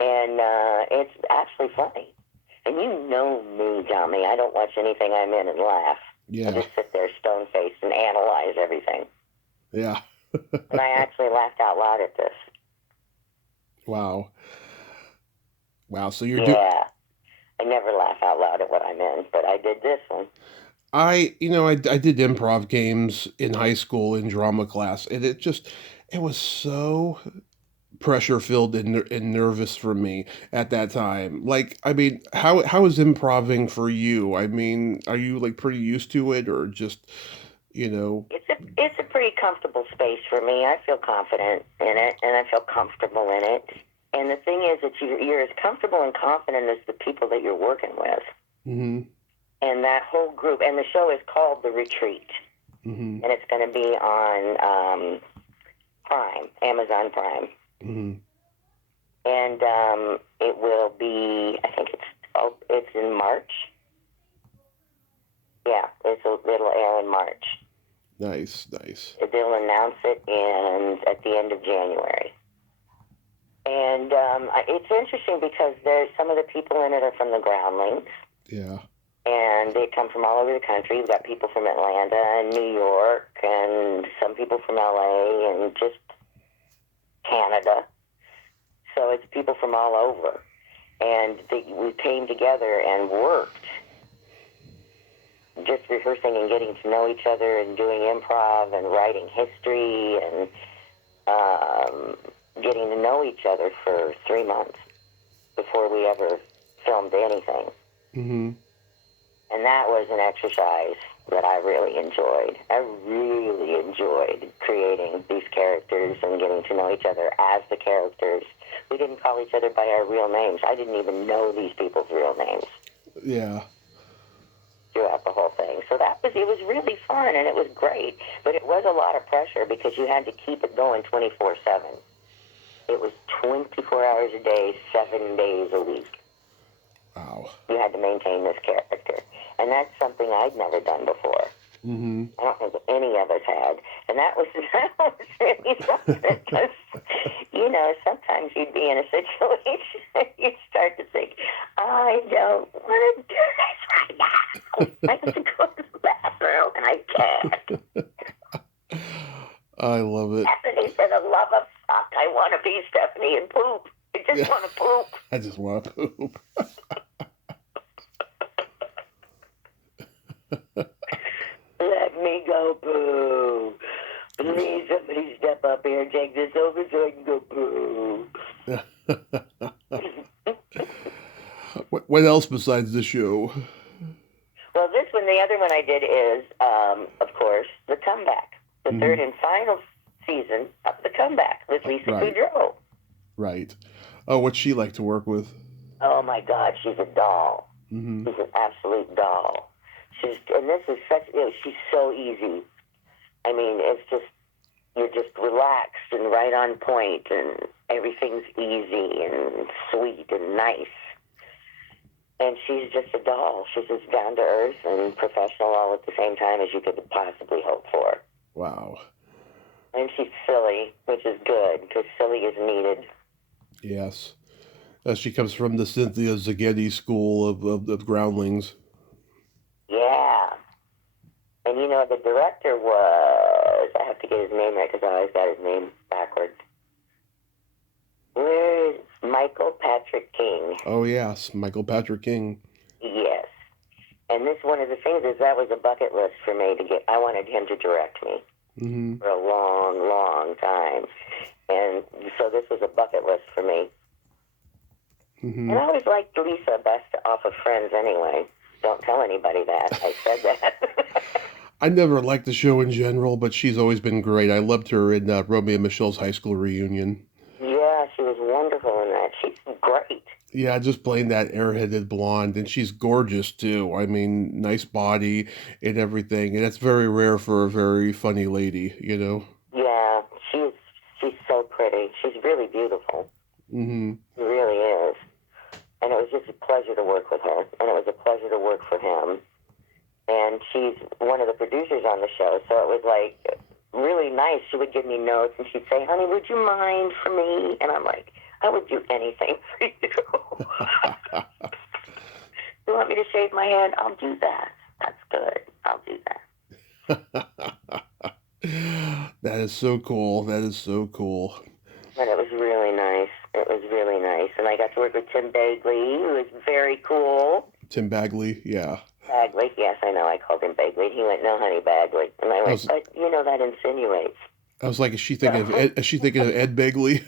And it's actually funny. And you know me, Tommy. I don't watch anything I'm in and laugh. Yeah. I just sit there stone-faced and analyze everything. Yeah. And I actually laughed out loud at this. Wow. Wow. So you're Yeah. I never laugh out loud at what I'm in, but I did this one. I did improv games in high school in drama class, and it was so pressure filled and nervous for me at that time. Like, I mean, how is improving for you? I mean, are you like pretty used to it, or just, you know? It's a pretty comfortable space for me. I feel confident in it, and I feel comfortable in it. And the thing is that you're as comfortable and confident as the people that you're working with. Mm-hmm. And that whole group, and the show is called The Retreat. Mm-hmm. And it's going to be on Prime, Amazon Prime. Mm-hmm. And it will be, I think it's in March. Yeah, it'll air in March. Nice. They'll announce it at the end of January. And it's interesting because there's some of the people in it are from the Groundlings. Yeah. And they come from all over the country. We've got people from Atlanta and New York and some people from LA and just Canada. So it's people from all over. And we came together and worked, just rehearsing and getting to know each other and doing improv and writing history and getting to know each other for 3 months before we ever filmed anything. Mm-hmm. And that was an exercise that I really enjoyed. I really enjoyed creating these characters and getting to know each other as the characters. We didn't call each other by our real names. I didn't even know these people's real names. Yeah. Throughout the whole thing. So it was really fun and it was great. But it was a lot of pressure because you had to keep it going 24/7. It was 24 hours a day, 7 days a week. Wow. You had to maintain this character. And that's something I'd never done before. Mm-hmm. I don't think any of us had. And that was really something because, sometimes you'd be in a situation and you'd start to think, I don't want to do this right now. I have to go to the bathroom and I can't. I love it. Stephanie said, a love of fuck, I want to be Stephanie and poop. I just want to poop. I just want to poop. Let me go poo. Please, somebody step up here and take this over so I can go poo. What else besides the show? Well, the other one I did is, of course, The Comeback. The third and final season of The Comeback with Lisa Kudrow. Right. Oh, what's she like to work with? Oh, my God, she's a doll. Mm-hmm. She's an absolute doll. She's so easy. I mean, it's just, you're just relaxed and right on point, and everything's easy and sweet and nice. And she's just a doll. She's as down to earth and professional all at the same time as you could possibly hope for. Wow. And she's silly, which is good, because silly is needed. Yes. She comes from the Cynthia Stevenson school of Groundlings. Yeah. And the director was, I have to get his name right because I always got his name backwards. Where is Michael Patrick King? Oh, yes, Michael Patrick King. Yes. And this, one of the things is that was a bucket list for me to get. I wanted him to direct me for a long, long time. And so this was a bucket list for me. Mm-hmm. And I always liked Lisa best off of Friends anyway. Don't tell anybody that. I said that. I never liked the show in general, but she's always been great. I loved her in Romeo and Michelle's high school reunion. Yeah, she was wonderful in that. She's great. Yeah, just playing that airheaded blonde, and she's gorgeous too. I mean, nice body and everything, and that's very rare for a very funny lady, Yeah, she's so pretty. She's really beautiful. Mm-hmm. She really is. And it was just a pleasure to work with her, and it was a pleasure to work for him. And she's one of the producers on the show, so it was like really nice. She would give me notes, and she'd say, honey, would you mind for me? And I'm like, I would do anything for you. You want me to shave my head? I'll do that. That's good. I'll do that. That is so cool. That is so cool. But it was really nice. It was really nice. And I got to work with Tim Bagley, who was very cool. Tim Bagley, yeah. Bagley, yes, I know. I called him Bagley. He went, no, honey, Bagley. And I went, but that insinuates. I was like, is she thinking of Ed Begley?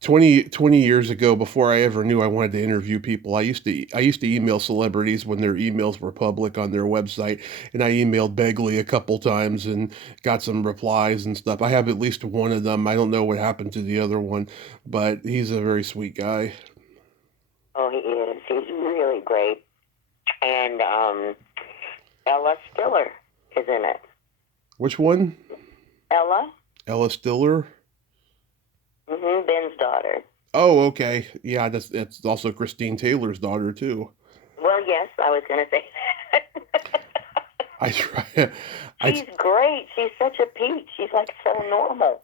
20 years ago, before I ever knew I wanted to interview people, I used to email celebrities when their emails were public on their website, and I emailed Begley a couple times and got some replies and stuff. I have at least one of them. I don't know what happened to the other one, but he's a very sweet guy. Oh, he is. He's really great. And Ella Stiller is in it. Which one? Ella Stiller? Mm-hmm, Ben's daughter. Oh, okay. Yeah, that's also Christine Taylor's daughter, too. Well, yes, I was going to say that. She's great. She's such a peach. She's like so normal.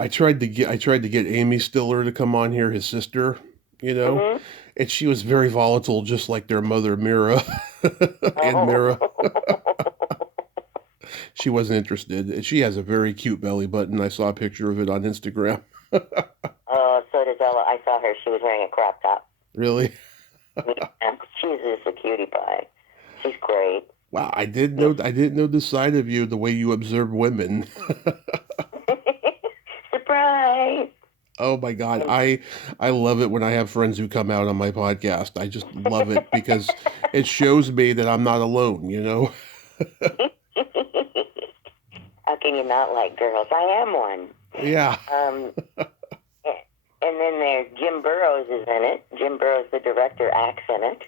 I tried to get Amy Stiller to come on here, his sister, Mm-hmm. and she was very volatile, just like their mother, Mira, and Mira. Oh. She wasn't interested. And she has a very cute belly button. I saw a picture of it on Instagram. Oh, so does Ella. I saw her. She was wearing a crop top. Really? Yeah, she's just a cutie pie. She's great. Wow, I didn't know this side of you, the way you observe women. Surprise! Oh my God. I love it when I have friends who come out on my podcast. I just love it because it shows me that I'm not alone. How can you not like girls? I am one. Yeah. Um, and then there's Jim Burrows is in it. Jim Burrows, the director, acts in it.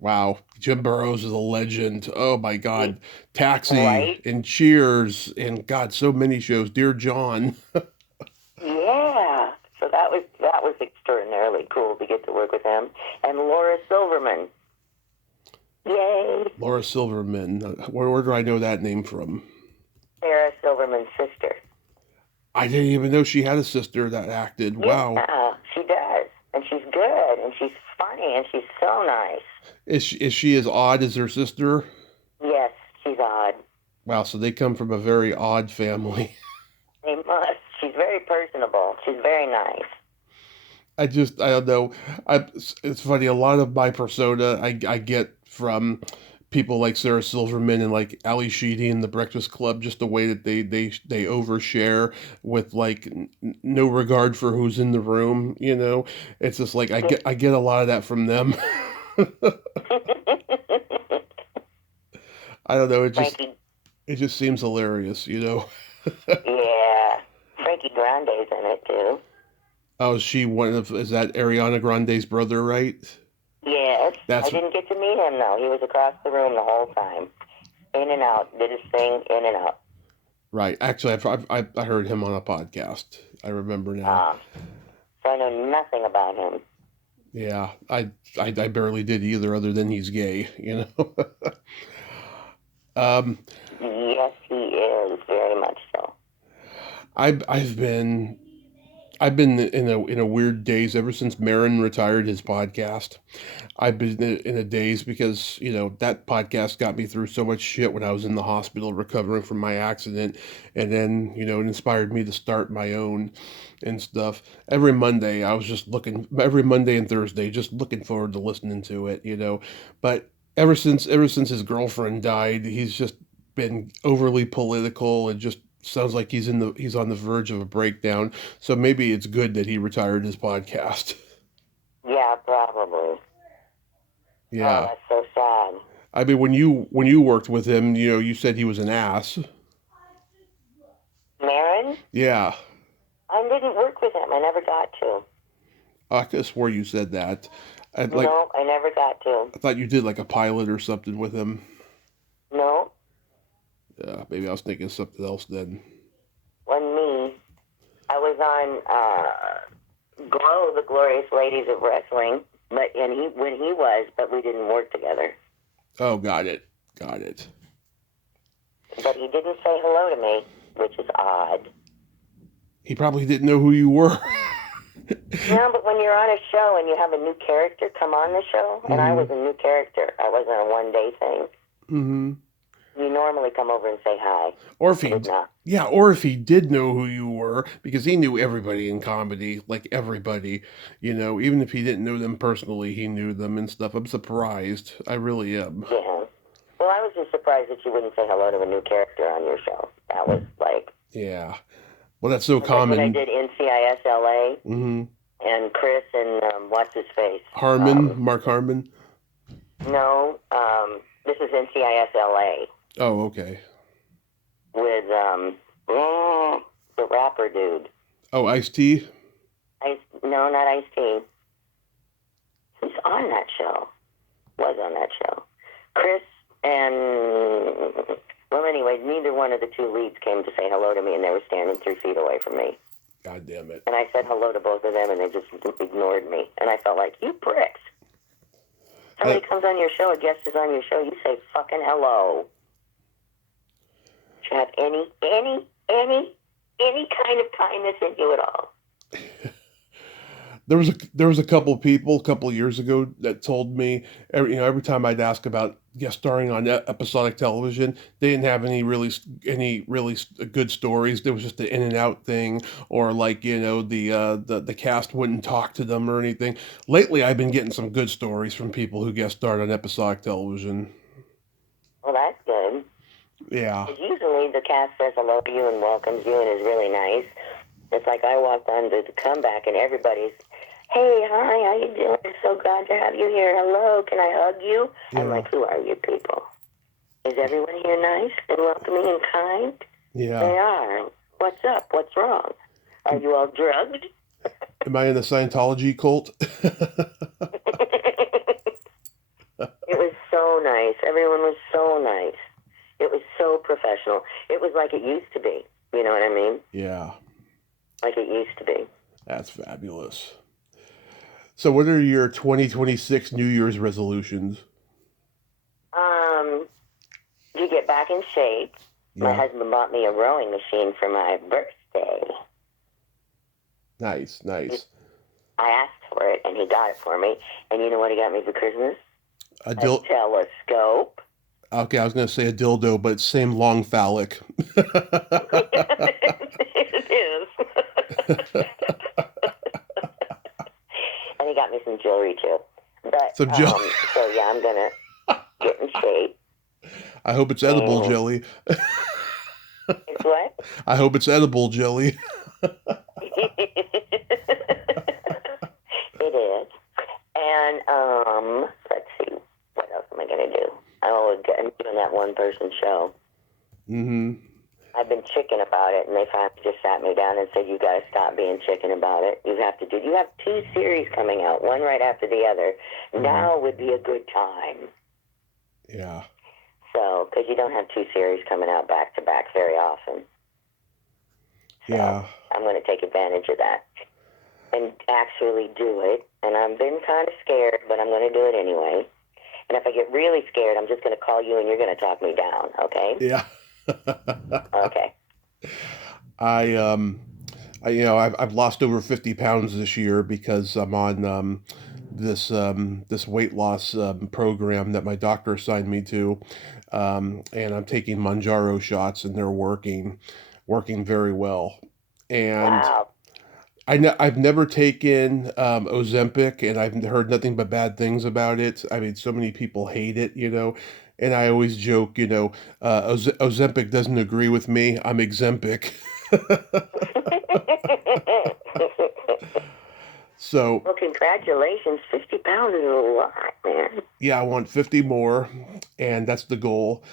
Wow. Jim Burrows is a legend. Oh my God. Taxi Right? and Cheers and God, so many shows. Dear John. Yeah. So that was extraordinarily cool to get to work with him. And Laura Silverman. Yay! Laura Silverman. Where do I know that name from? Sarah Silverman's sister. I didn't even know she had a sister that acted. Wow. Yeah, she does. And she's good, and she's funny, and she's so nice. Is she as odd as her sister? Yes, she's odd. Wow, so they come from a very odd family. They must. She's very personable. She's very nice. I don't know. It's funny. A lot of my persona I get from people like Sarah Silverman and like Ali Sheedy in The Breakfast Club. Just the way that they overshare with like no regard for who's in the room. It's just like I get a lot of that from them. I don't know. Frankie. It just seems hilarious. Yeah. Frankie Grande's in it, too. Oh, is that Ariana Grande's brother, right? Yes. That's I didn't get to meet him, though. He was across the room the whole time. In and out. Did his thing, in and out. right. Actually, I heard him on a podcast. I remember now. So I know nothing about him. Yeah, I barely did either, other than he's gay. Yes, he is. Very much so. I've been in a weird daze ever since Marin retired his podcast. I've been in a daze because, that podcast got me through so much shit when I was in the hospital recovering from my accident. And then, it inspired me to start my own and stuff. Every Monday and Thursday, just looking forward to listening to it. But ever since his girlfriend died, he's just been overly political and just sounds like he's on the verge of a breakdown. So maybe it's good that he retired his podcast. Yeah, probably. Yeah. Oh, that's so sad. I mean, when you worked with him, you said he was an ass. Marin? Yeah. I didn't work with him. I never got to. I could have swore you said that. No, I never got to. I thought you did like a pilot or something with him. No. Yeah, maybe I was thinking of something else then. When me, I was on Glow, the Glorious Ladies of Wrestling, but when he was, but we didn't work together. Oh, got it. But he didn't say hello to me, which is odd. He probably didn't know who you were. No, but when you're on a show and you have a new character come on the show, and I was a new character, I wasn't a one-day thing. Mm-hmm. You normally come over and say hi. Or if he did know who you were, because he knew everybody in comedy, like everybody, even if he didn't know them personally, he knew them and stuff. I'm surprised. I really am. Yeah. Well, I was just surprised that you wouldn't say hello to a new character on your show. That was like... Yeah. Well, that's so common. When I did NCIS LA, and Chris and what's his face? Mark Harmon? No, this is NCIS LA. Oh, okay. With the rapper dude. Oh, Ice-T? No, not Ice-T. Who's on that show? Was on that show. Chris and... Well, anyways, neither one of the two leads came to say hello to me, and they were standing 3 feet away from me. God damn it. And I said hello to both of them, and they just ignored me. And I felt like, you pricks. Somebody comes on your show, a guest is on your show, you say fucking hello. Do you have any kind of kindness in you at all. There was a couple of people a couple of years ago that told me every time I'd ask about guest starring on episodic television, they didn't have any really good stories. There was just an in and out thing, or like the cast wouldn't talk to them or anything. Lately, I've been getting some good stories from people who guest starred on episodic television. Well, that's good. Yeah. Because usually the cast says hello to you and welcomes you and is really nice. It's like I walked on the comeback and everybody's, hey, hi, how you doing? I'm so glad to have you here. Hello, can I hug you? Yeah. I'm like, who are you people? Is everyone here nice and welcoming and kind? Yeah. They are. What's up? What's wrong? Are you all drugged? Am I in the Scientology cult? It was so nice. Everyone was so nice. It was so professional. It was like it used to be. You know what I mean? Yeah. Like it used to be. That's fabulous. So what are your 2026 New Year's resolutions? To get back in shape. Yeah. My husband bought me a rowing machine for my birthday. Nice. I asked for it, and he got it for me. And you know what he got me for Christmas? A telescope. Okay, I was going to say a dildo, but same long phallic. It is. And he got me some jewelry, too. But, Some jewelry. so, yeah, I'm going to get in shape. I hope it's edible jelly. It's what? I hope it's edible jelly. It is. And, let's see. What else am I going to do? I'm doing that one-person show. Mm-hmm. I've been chicken about it, and they finally just sat me down and said, you got to stop being chicken about it. You have 2 series coming out, one right after the other. Mm-hmm. Now would be a good time. Yeah. So, because you don't have 2 series coming out back-to-back very often. So, yeah. I'm going to take advantage of that and actually do it. And I've been kind of scared, but I'm going to do it anyway. And if I get really scared, I'm just going to call you and you're going to talk me down, okay? Yeah. Okay. I've lost over 50 pounds this year because I'm on this weight loss program that my doctor assigned me to, and I'm taking Manjaro shots, and they're working very well. And wow. I've never taken Ozempic, and I've heard nothing but bad things about it. I mean, so many people hate it, and I always joke, Ozempic doesn't agree with me. I'm Exempic. So, well, congratulations. 50 pounds is a lot, man. Yeah, I want 50 more, and that's the goal.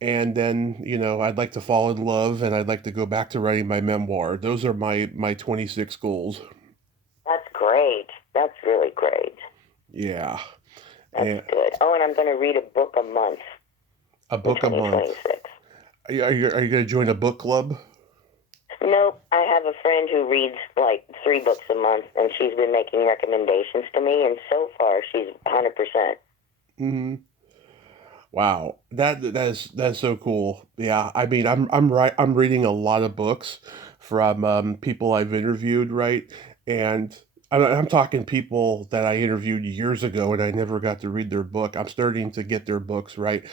And then, I'd like to fall in love, and I'd like to go back to writing my memoir. Those are my 26 goals. That's great. That's really great. Yeah. That's good. Oh, and I'm going to read a book a month. A book a month. Are you going to join a book club? Nope. I have a friend who reads like 3 books a month, and she's been making recommendations to me, and so far she's 100%. Mm-hmm. Wow, that's so cool. Yeah, I mean, I'm reading a lot of books from people I've interviewed, right? And I'm talking people that I interviewed years ago, and I never got to read their book. I'm starting to get their books, right?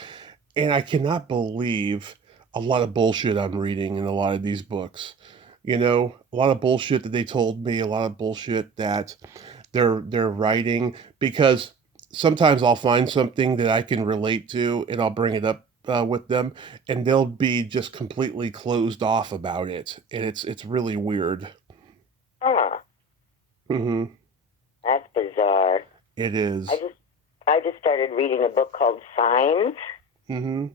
And I cannot believe a lot of bullshit I'm reading in a lot of these books. A lot of bullshit that they told me, a lot of bullshit that they're writing, because sometimes I'll find something that I can relate to and I'll bring it up with them, and they'll be just completely closed off about it, and it's really weird. Huh. Mm-hmm. That's bizarre. It is. I just started reading a book called Signs. Mm-hmm.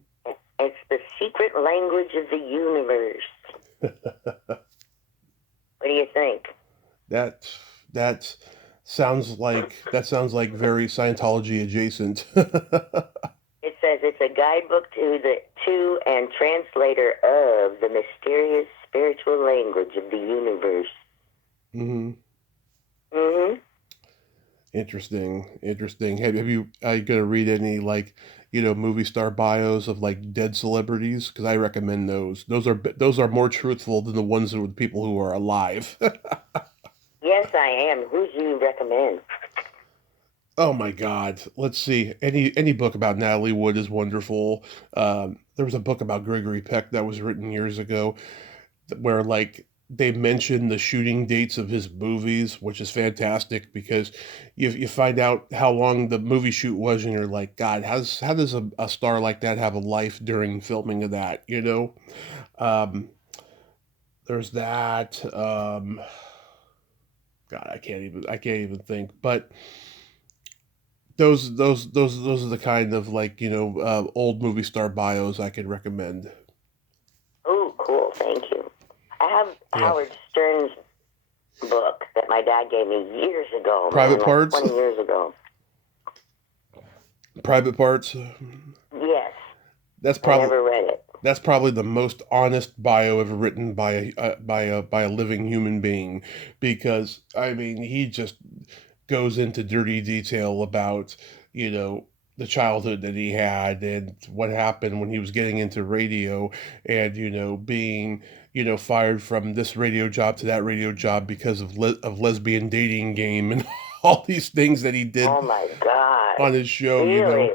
It's the secret language of the universe. What do you think? That sounds like very Scientology adjacent. It says it's a guidebook to and translator of the mysterious spiritual language of the universe. Mm-hmm. Mm-hmm. Interesting. Have you are you gonna read any, like, movie star bios of like dead celebrities, because I recommend those. Those are more truthful than the ones with people who are alive. Yes, I am. Who do you recommend? Oh my God! Let's see. Any book about Natalie Wood is wonderful. There was a book about Gregory Peck that was written years ago, where like they mention the shooting dates of his movies, which is fantastic because you find out how long the movie shoot was, and you're like, God, how does a star like that have a life during filming of that? Um, there's that. God, I can't even think, but those are the kind of like old movie star bios I could recommend. Oh, cool. Thank you. I have Yeah, Howard Stern's book that my dad gave me years ago, Private man, like Parts. 20 years ago. Private Parts. Yes, That's I probably never read it. that's probably the most honest bio ever written by a living human being, because I mean he just goes into dirty detail about you know the childhood that he had and what happened when he was getting into radio, and being fired from this radio job to that radio job because of lesbian dating game and all these things that he did Oh, my God. on his show. Really?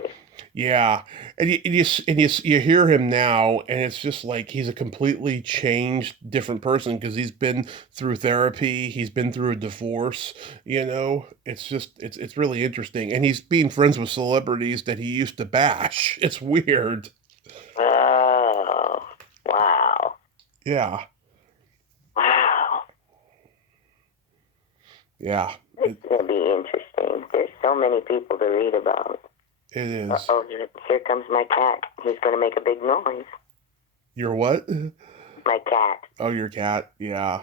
Yeah, and you hear him now, and it's just like he's a completely changed, different person because he's been through therapy, he's been through a divorce. It's really interesting, and he's being friends with celebrities that he used to bash. It's weird. Oh, wow. Yeah, Wow. yeah, It's going to be interesting. There's so many people to read about. it is. Oh, here comes my cat. He's going to make a big noise. Your what? My cat. Oh, your cat. Yeah,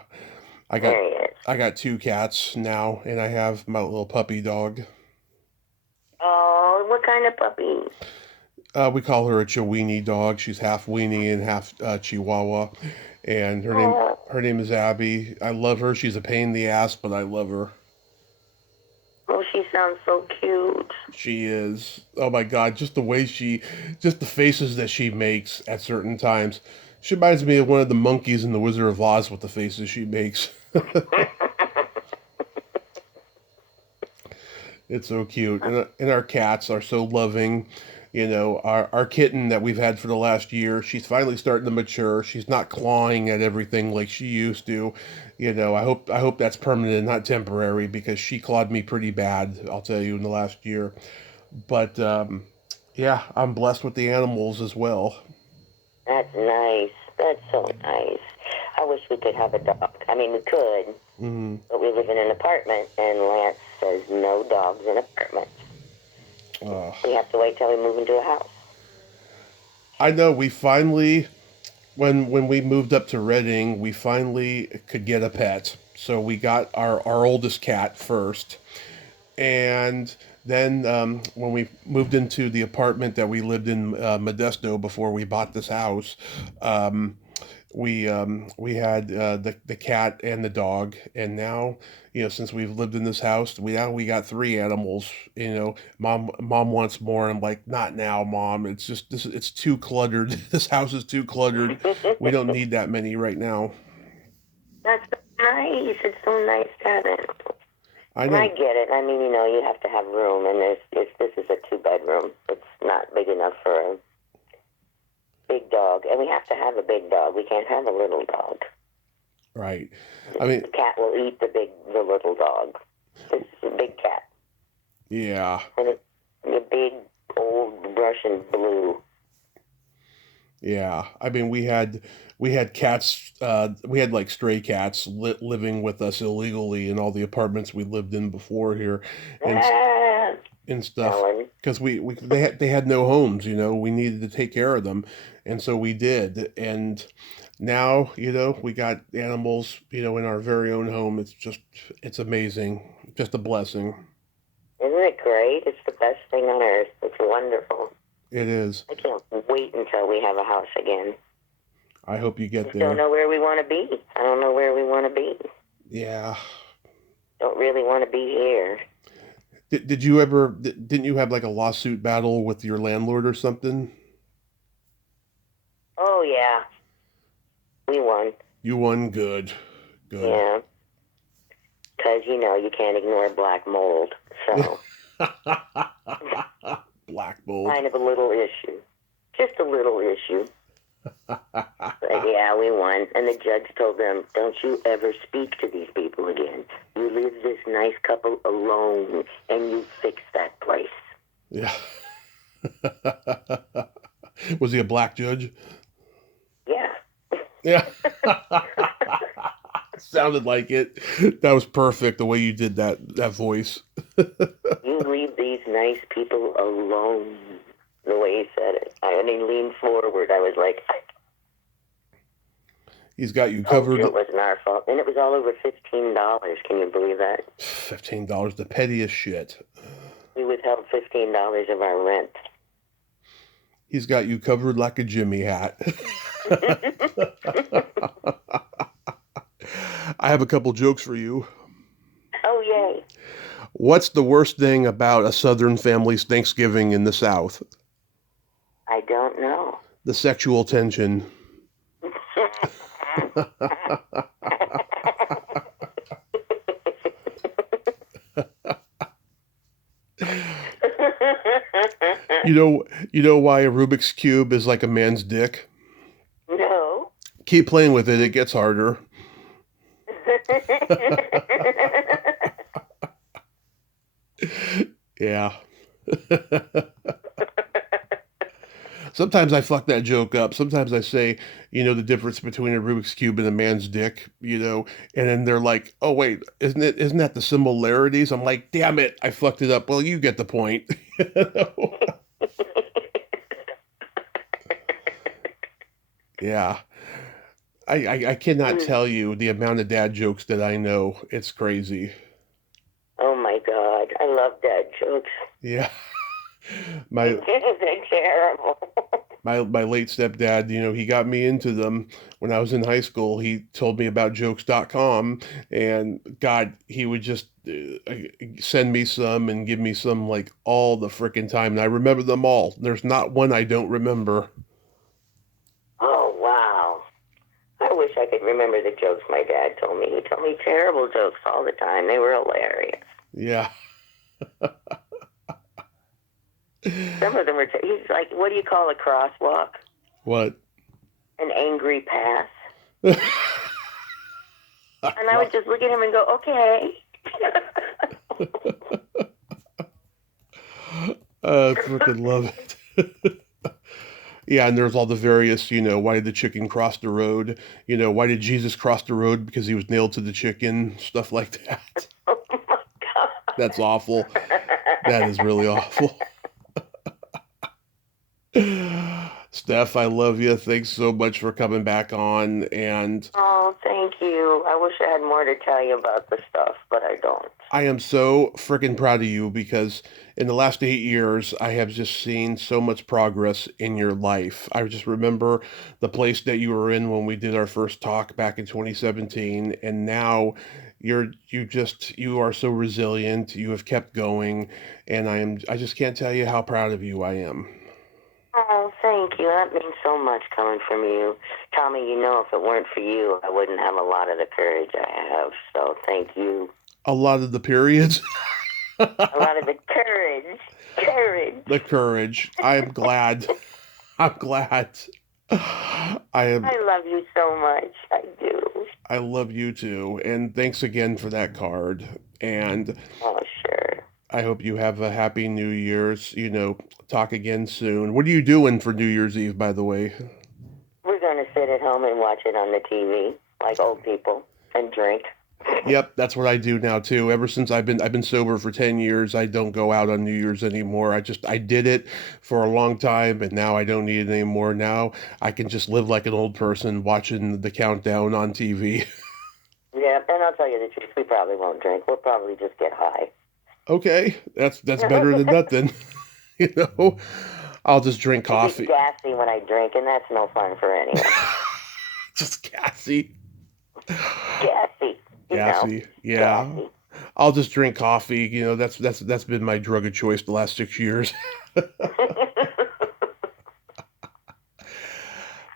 I got There he is. I got two cats now, and I have my little puppy dog. Oh, what kind of puppy? We call her a Chiweenie dog. She's half weenie and half Chihuahua, and Oh, her name is Abby. I love her. She's a pain in the ass, but I love her. oh, she sounds so cute. She is. Oh my God, just the faces that she makes at certain times. She reminds me of one of the monkeys in The Wizard of Oz with the faces she makes. It's so cute, and our cats are so loving. Our kitten that we've had for the last year, she's finally starting to mature. She's not clawing at everything like she used to. I hope that's permanent and not temporary, because she clawed me pretty bad, I'll tell you, in the last year. But yeah, I'm blessed with the animals as well. That's nice. That's so nice. I wish we could have a dog. I mean, we could, Hmm. but we live in an apartment, and Lance says no dogs in apartments. Uh, We have to wait till we move into a house. I know we finally, when we moved up to Reading, we finally could get a pet. So we got our oldest cat first, and then when we moved into the apartment that we lived in, Modesto, before we bought this house, um, we had the cat and the dog, and now since we've lived in this house, we got three animals. Mom wants more. I'm like, not now, Mom. It's just this. It's too cluttered. This house is too cluttered. We don't need that many right now. That's so nice. It's so nice to have it. I And I know. get it. I mean, you have to have room, and this is a two-bedroom. It's not big enough for a big dog, and we have to have a big dog. We can't have a little dog. Right. I mean, The cat will eat the little dog. This is a big cat, yeah. and it's a big old Russian blue. Yeah, I mean we had cats. We had like stray cats living with us illegally in all the apartments we lived in before here, and Ah, and stuff. Ellen. Because they had no homes. We needed to take care of them, and so we did. And now we got animals. In our very own home. It's amazing. Just a blessing. Isn't it great? It's the best thing on earth. It's wonderful. It is. I can't wait until we have a house again. I hope you get Just don't there. know where we want to be. I don't know where we want to be. Yeah. Don't really want to be here. Did you ever, didn't you have like a lawsuit battle with your landlord or something? Oh yeah, we won. You won. Good. Good. Yeah, because you can't ignore black mold. So Black mold. kind of a little issue, just a little issue. But yeah, we won, and the judge told them, "Don't you ever speak to these people again. You leave this nice couple alone, and you fix that place." Yeah. Was he a black judge? Yeah. Yeah. Sounded like it. That was perfect the way you did that voice. You leave these nice people alone. The way he said it. And he leaned forward. I was like, I He's got you told covered. you it wasn't our fault. And it was all over $15. Can you believe that? $15, the pettiest shit. We withheld $15 of our rent. He's got you covered like a Jimmy hat. I have a couple jokes for you. Oh, yay. What's the worst thing about a Southern family's Thanksgiving in the South? I don't know. The sexual tension. You know why a Rubik's Cube is like a man's dick? No. Keep playing with it, it gets harder. Yeah. Sometimes I fuck that joke up. Sometimes I say, the difference between a Rubik's Cube and a man's dick, and then they're like, oh wait, isn't that the similarities? I'm like, damn it, I fucked it up. Well, you get the point. Yeah. I cannot tell you the amount of dad jokes that I know. It's crazy. Oh, my God. I love dad jokes. Yeah. My They're terrible. my late stepdad, he got me into them when I was in high school. He told me about jokes.com, and God, he would just send me some and give me some like all the freaking time. And I remember them all. There's not one I don't remember. Oh, wow. I wish I could remember the jokes my dad told me. He told me terrible jokes all the time. They were hilarious. Yeah. Some of them were, he's like, what do you call a crosswalk? What? An angry pass. And I would just look at him and go, okay. I freaking love it. Yeah, and there's all the various, why did the chicken cross the road? Why did Jesus cross the road? Because he was nailed to the chicken, stuff like that. Oh, my God. That's awful. That is really awful. Steph, I love you. Thanks so much for coming back on. And Oh, thank you. I wish I had more to tell you about the stuff, but I don't. I am so freaking proud of you because in the last 8 years, I have just seen so much progress in your life. I just remember the place that you were in when we did our first talk back in 2017, and now you are so resilient. You have kept going, and I just can't tell you how proud of you I am. Oh, thank you. That means so much coming from you. Tommy, if it weren't for you, I wouldn't have a lot of the courage I have. So thank you. A lot of the periods. A lot of the courage. Courage. The courage. I'm glad. I'm glad. I love you so much. I do. I love you too. And thanks again for that card. And Oh, sure. I hope you have a happy New Year's. Talk again soon. What are you doing for New Year's Eve, by the way? We're going to sit at home and watch it on the TV like old people and drink. Yep, that's what I do now too. Ever since I've been sober for 10 years, I don't go out on New Year's anymore. I did it for a long time, and now I don't need it anymore. Now I can just live like an old person watching the countdown on TV. Yeah, and I'll tell you the truth, we probably won't drink. We'll probably just get high. Okay, that's better than nothing. I'll just drink coffee. It's gassy when I drink, and that's no fun for anyone. Just gassy. Gassy. Gassy. Yeah. Gassy. I'll just drink coffee. You know, that's been my drug of choice the last 6 years. Do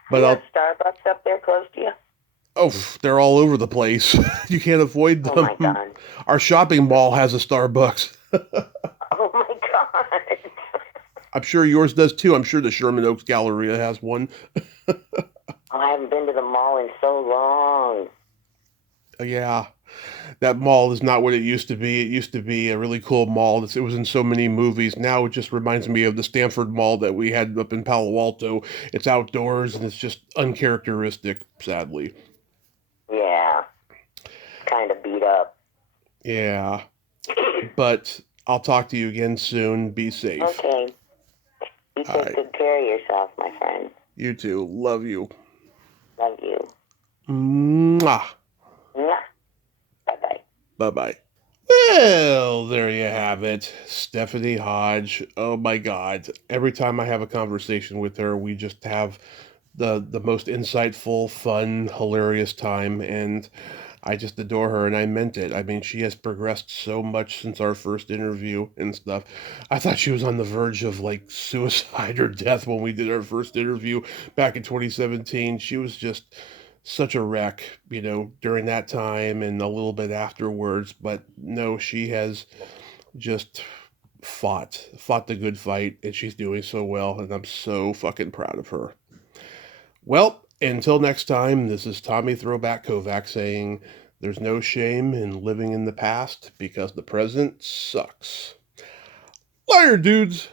But you have I'll Starbucks up there close to you? oh, they're all over the place. You can't avoid Oh my them. God. Our shopping mall has a Starbucks. Oh my God. I'm sure yours does too. I'm sure the Sherman Oaks Galleria has one. Oh, I haven't been to the mall in so long. Yeah, that mall is not what it used to be. It used to be a really cool mall. It was in so many movies. Now it just reminds me of the Stanford Mall that we had up in Palo Alto. It's outdoors and it's just uncharacteristic, sadly. Yeah, kind of beat up. Yeah, but I'll talk to you again soon. Be safe. Okay. You All take right. good care of yourself, my friend. You too. Love you. Love you. Mwah. Mwah. Bye-bye. Bye-bye. Well, there you have it. Stephanie Hodge. Oh my God. Every time I have a conversation with her, we just have the most insightful, fun, hilarious time, and I just adore her, and I meant it. I mean, she has progressed so much since our first interview and stuff. I thought she was on the verge of like suicide or death when we did our first interview back in 2017. She was just such a wreck, you know, during that time and a little bit afterwards. But no, she has just fought the good fight, and she's doing so well, and I'm so fucking proud of her. Well, until next time, this is Tommy Throwback Kovac saying there's no shame in living in the past because the present sucks. Liar, dudes!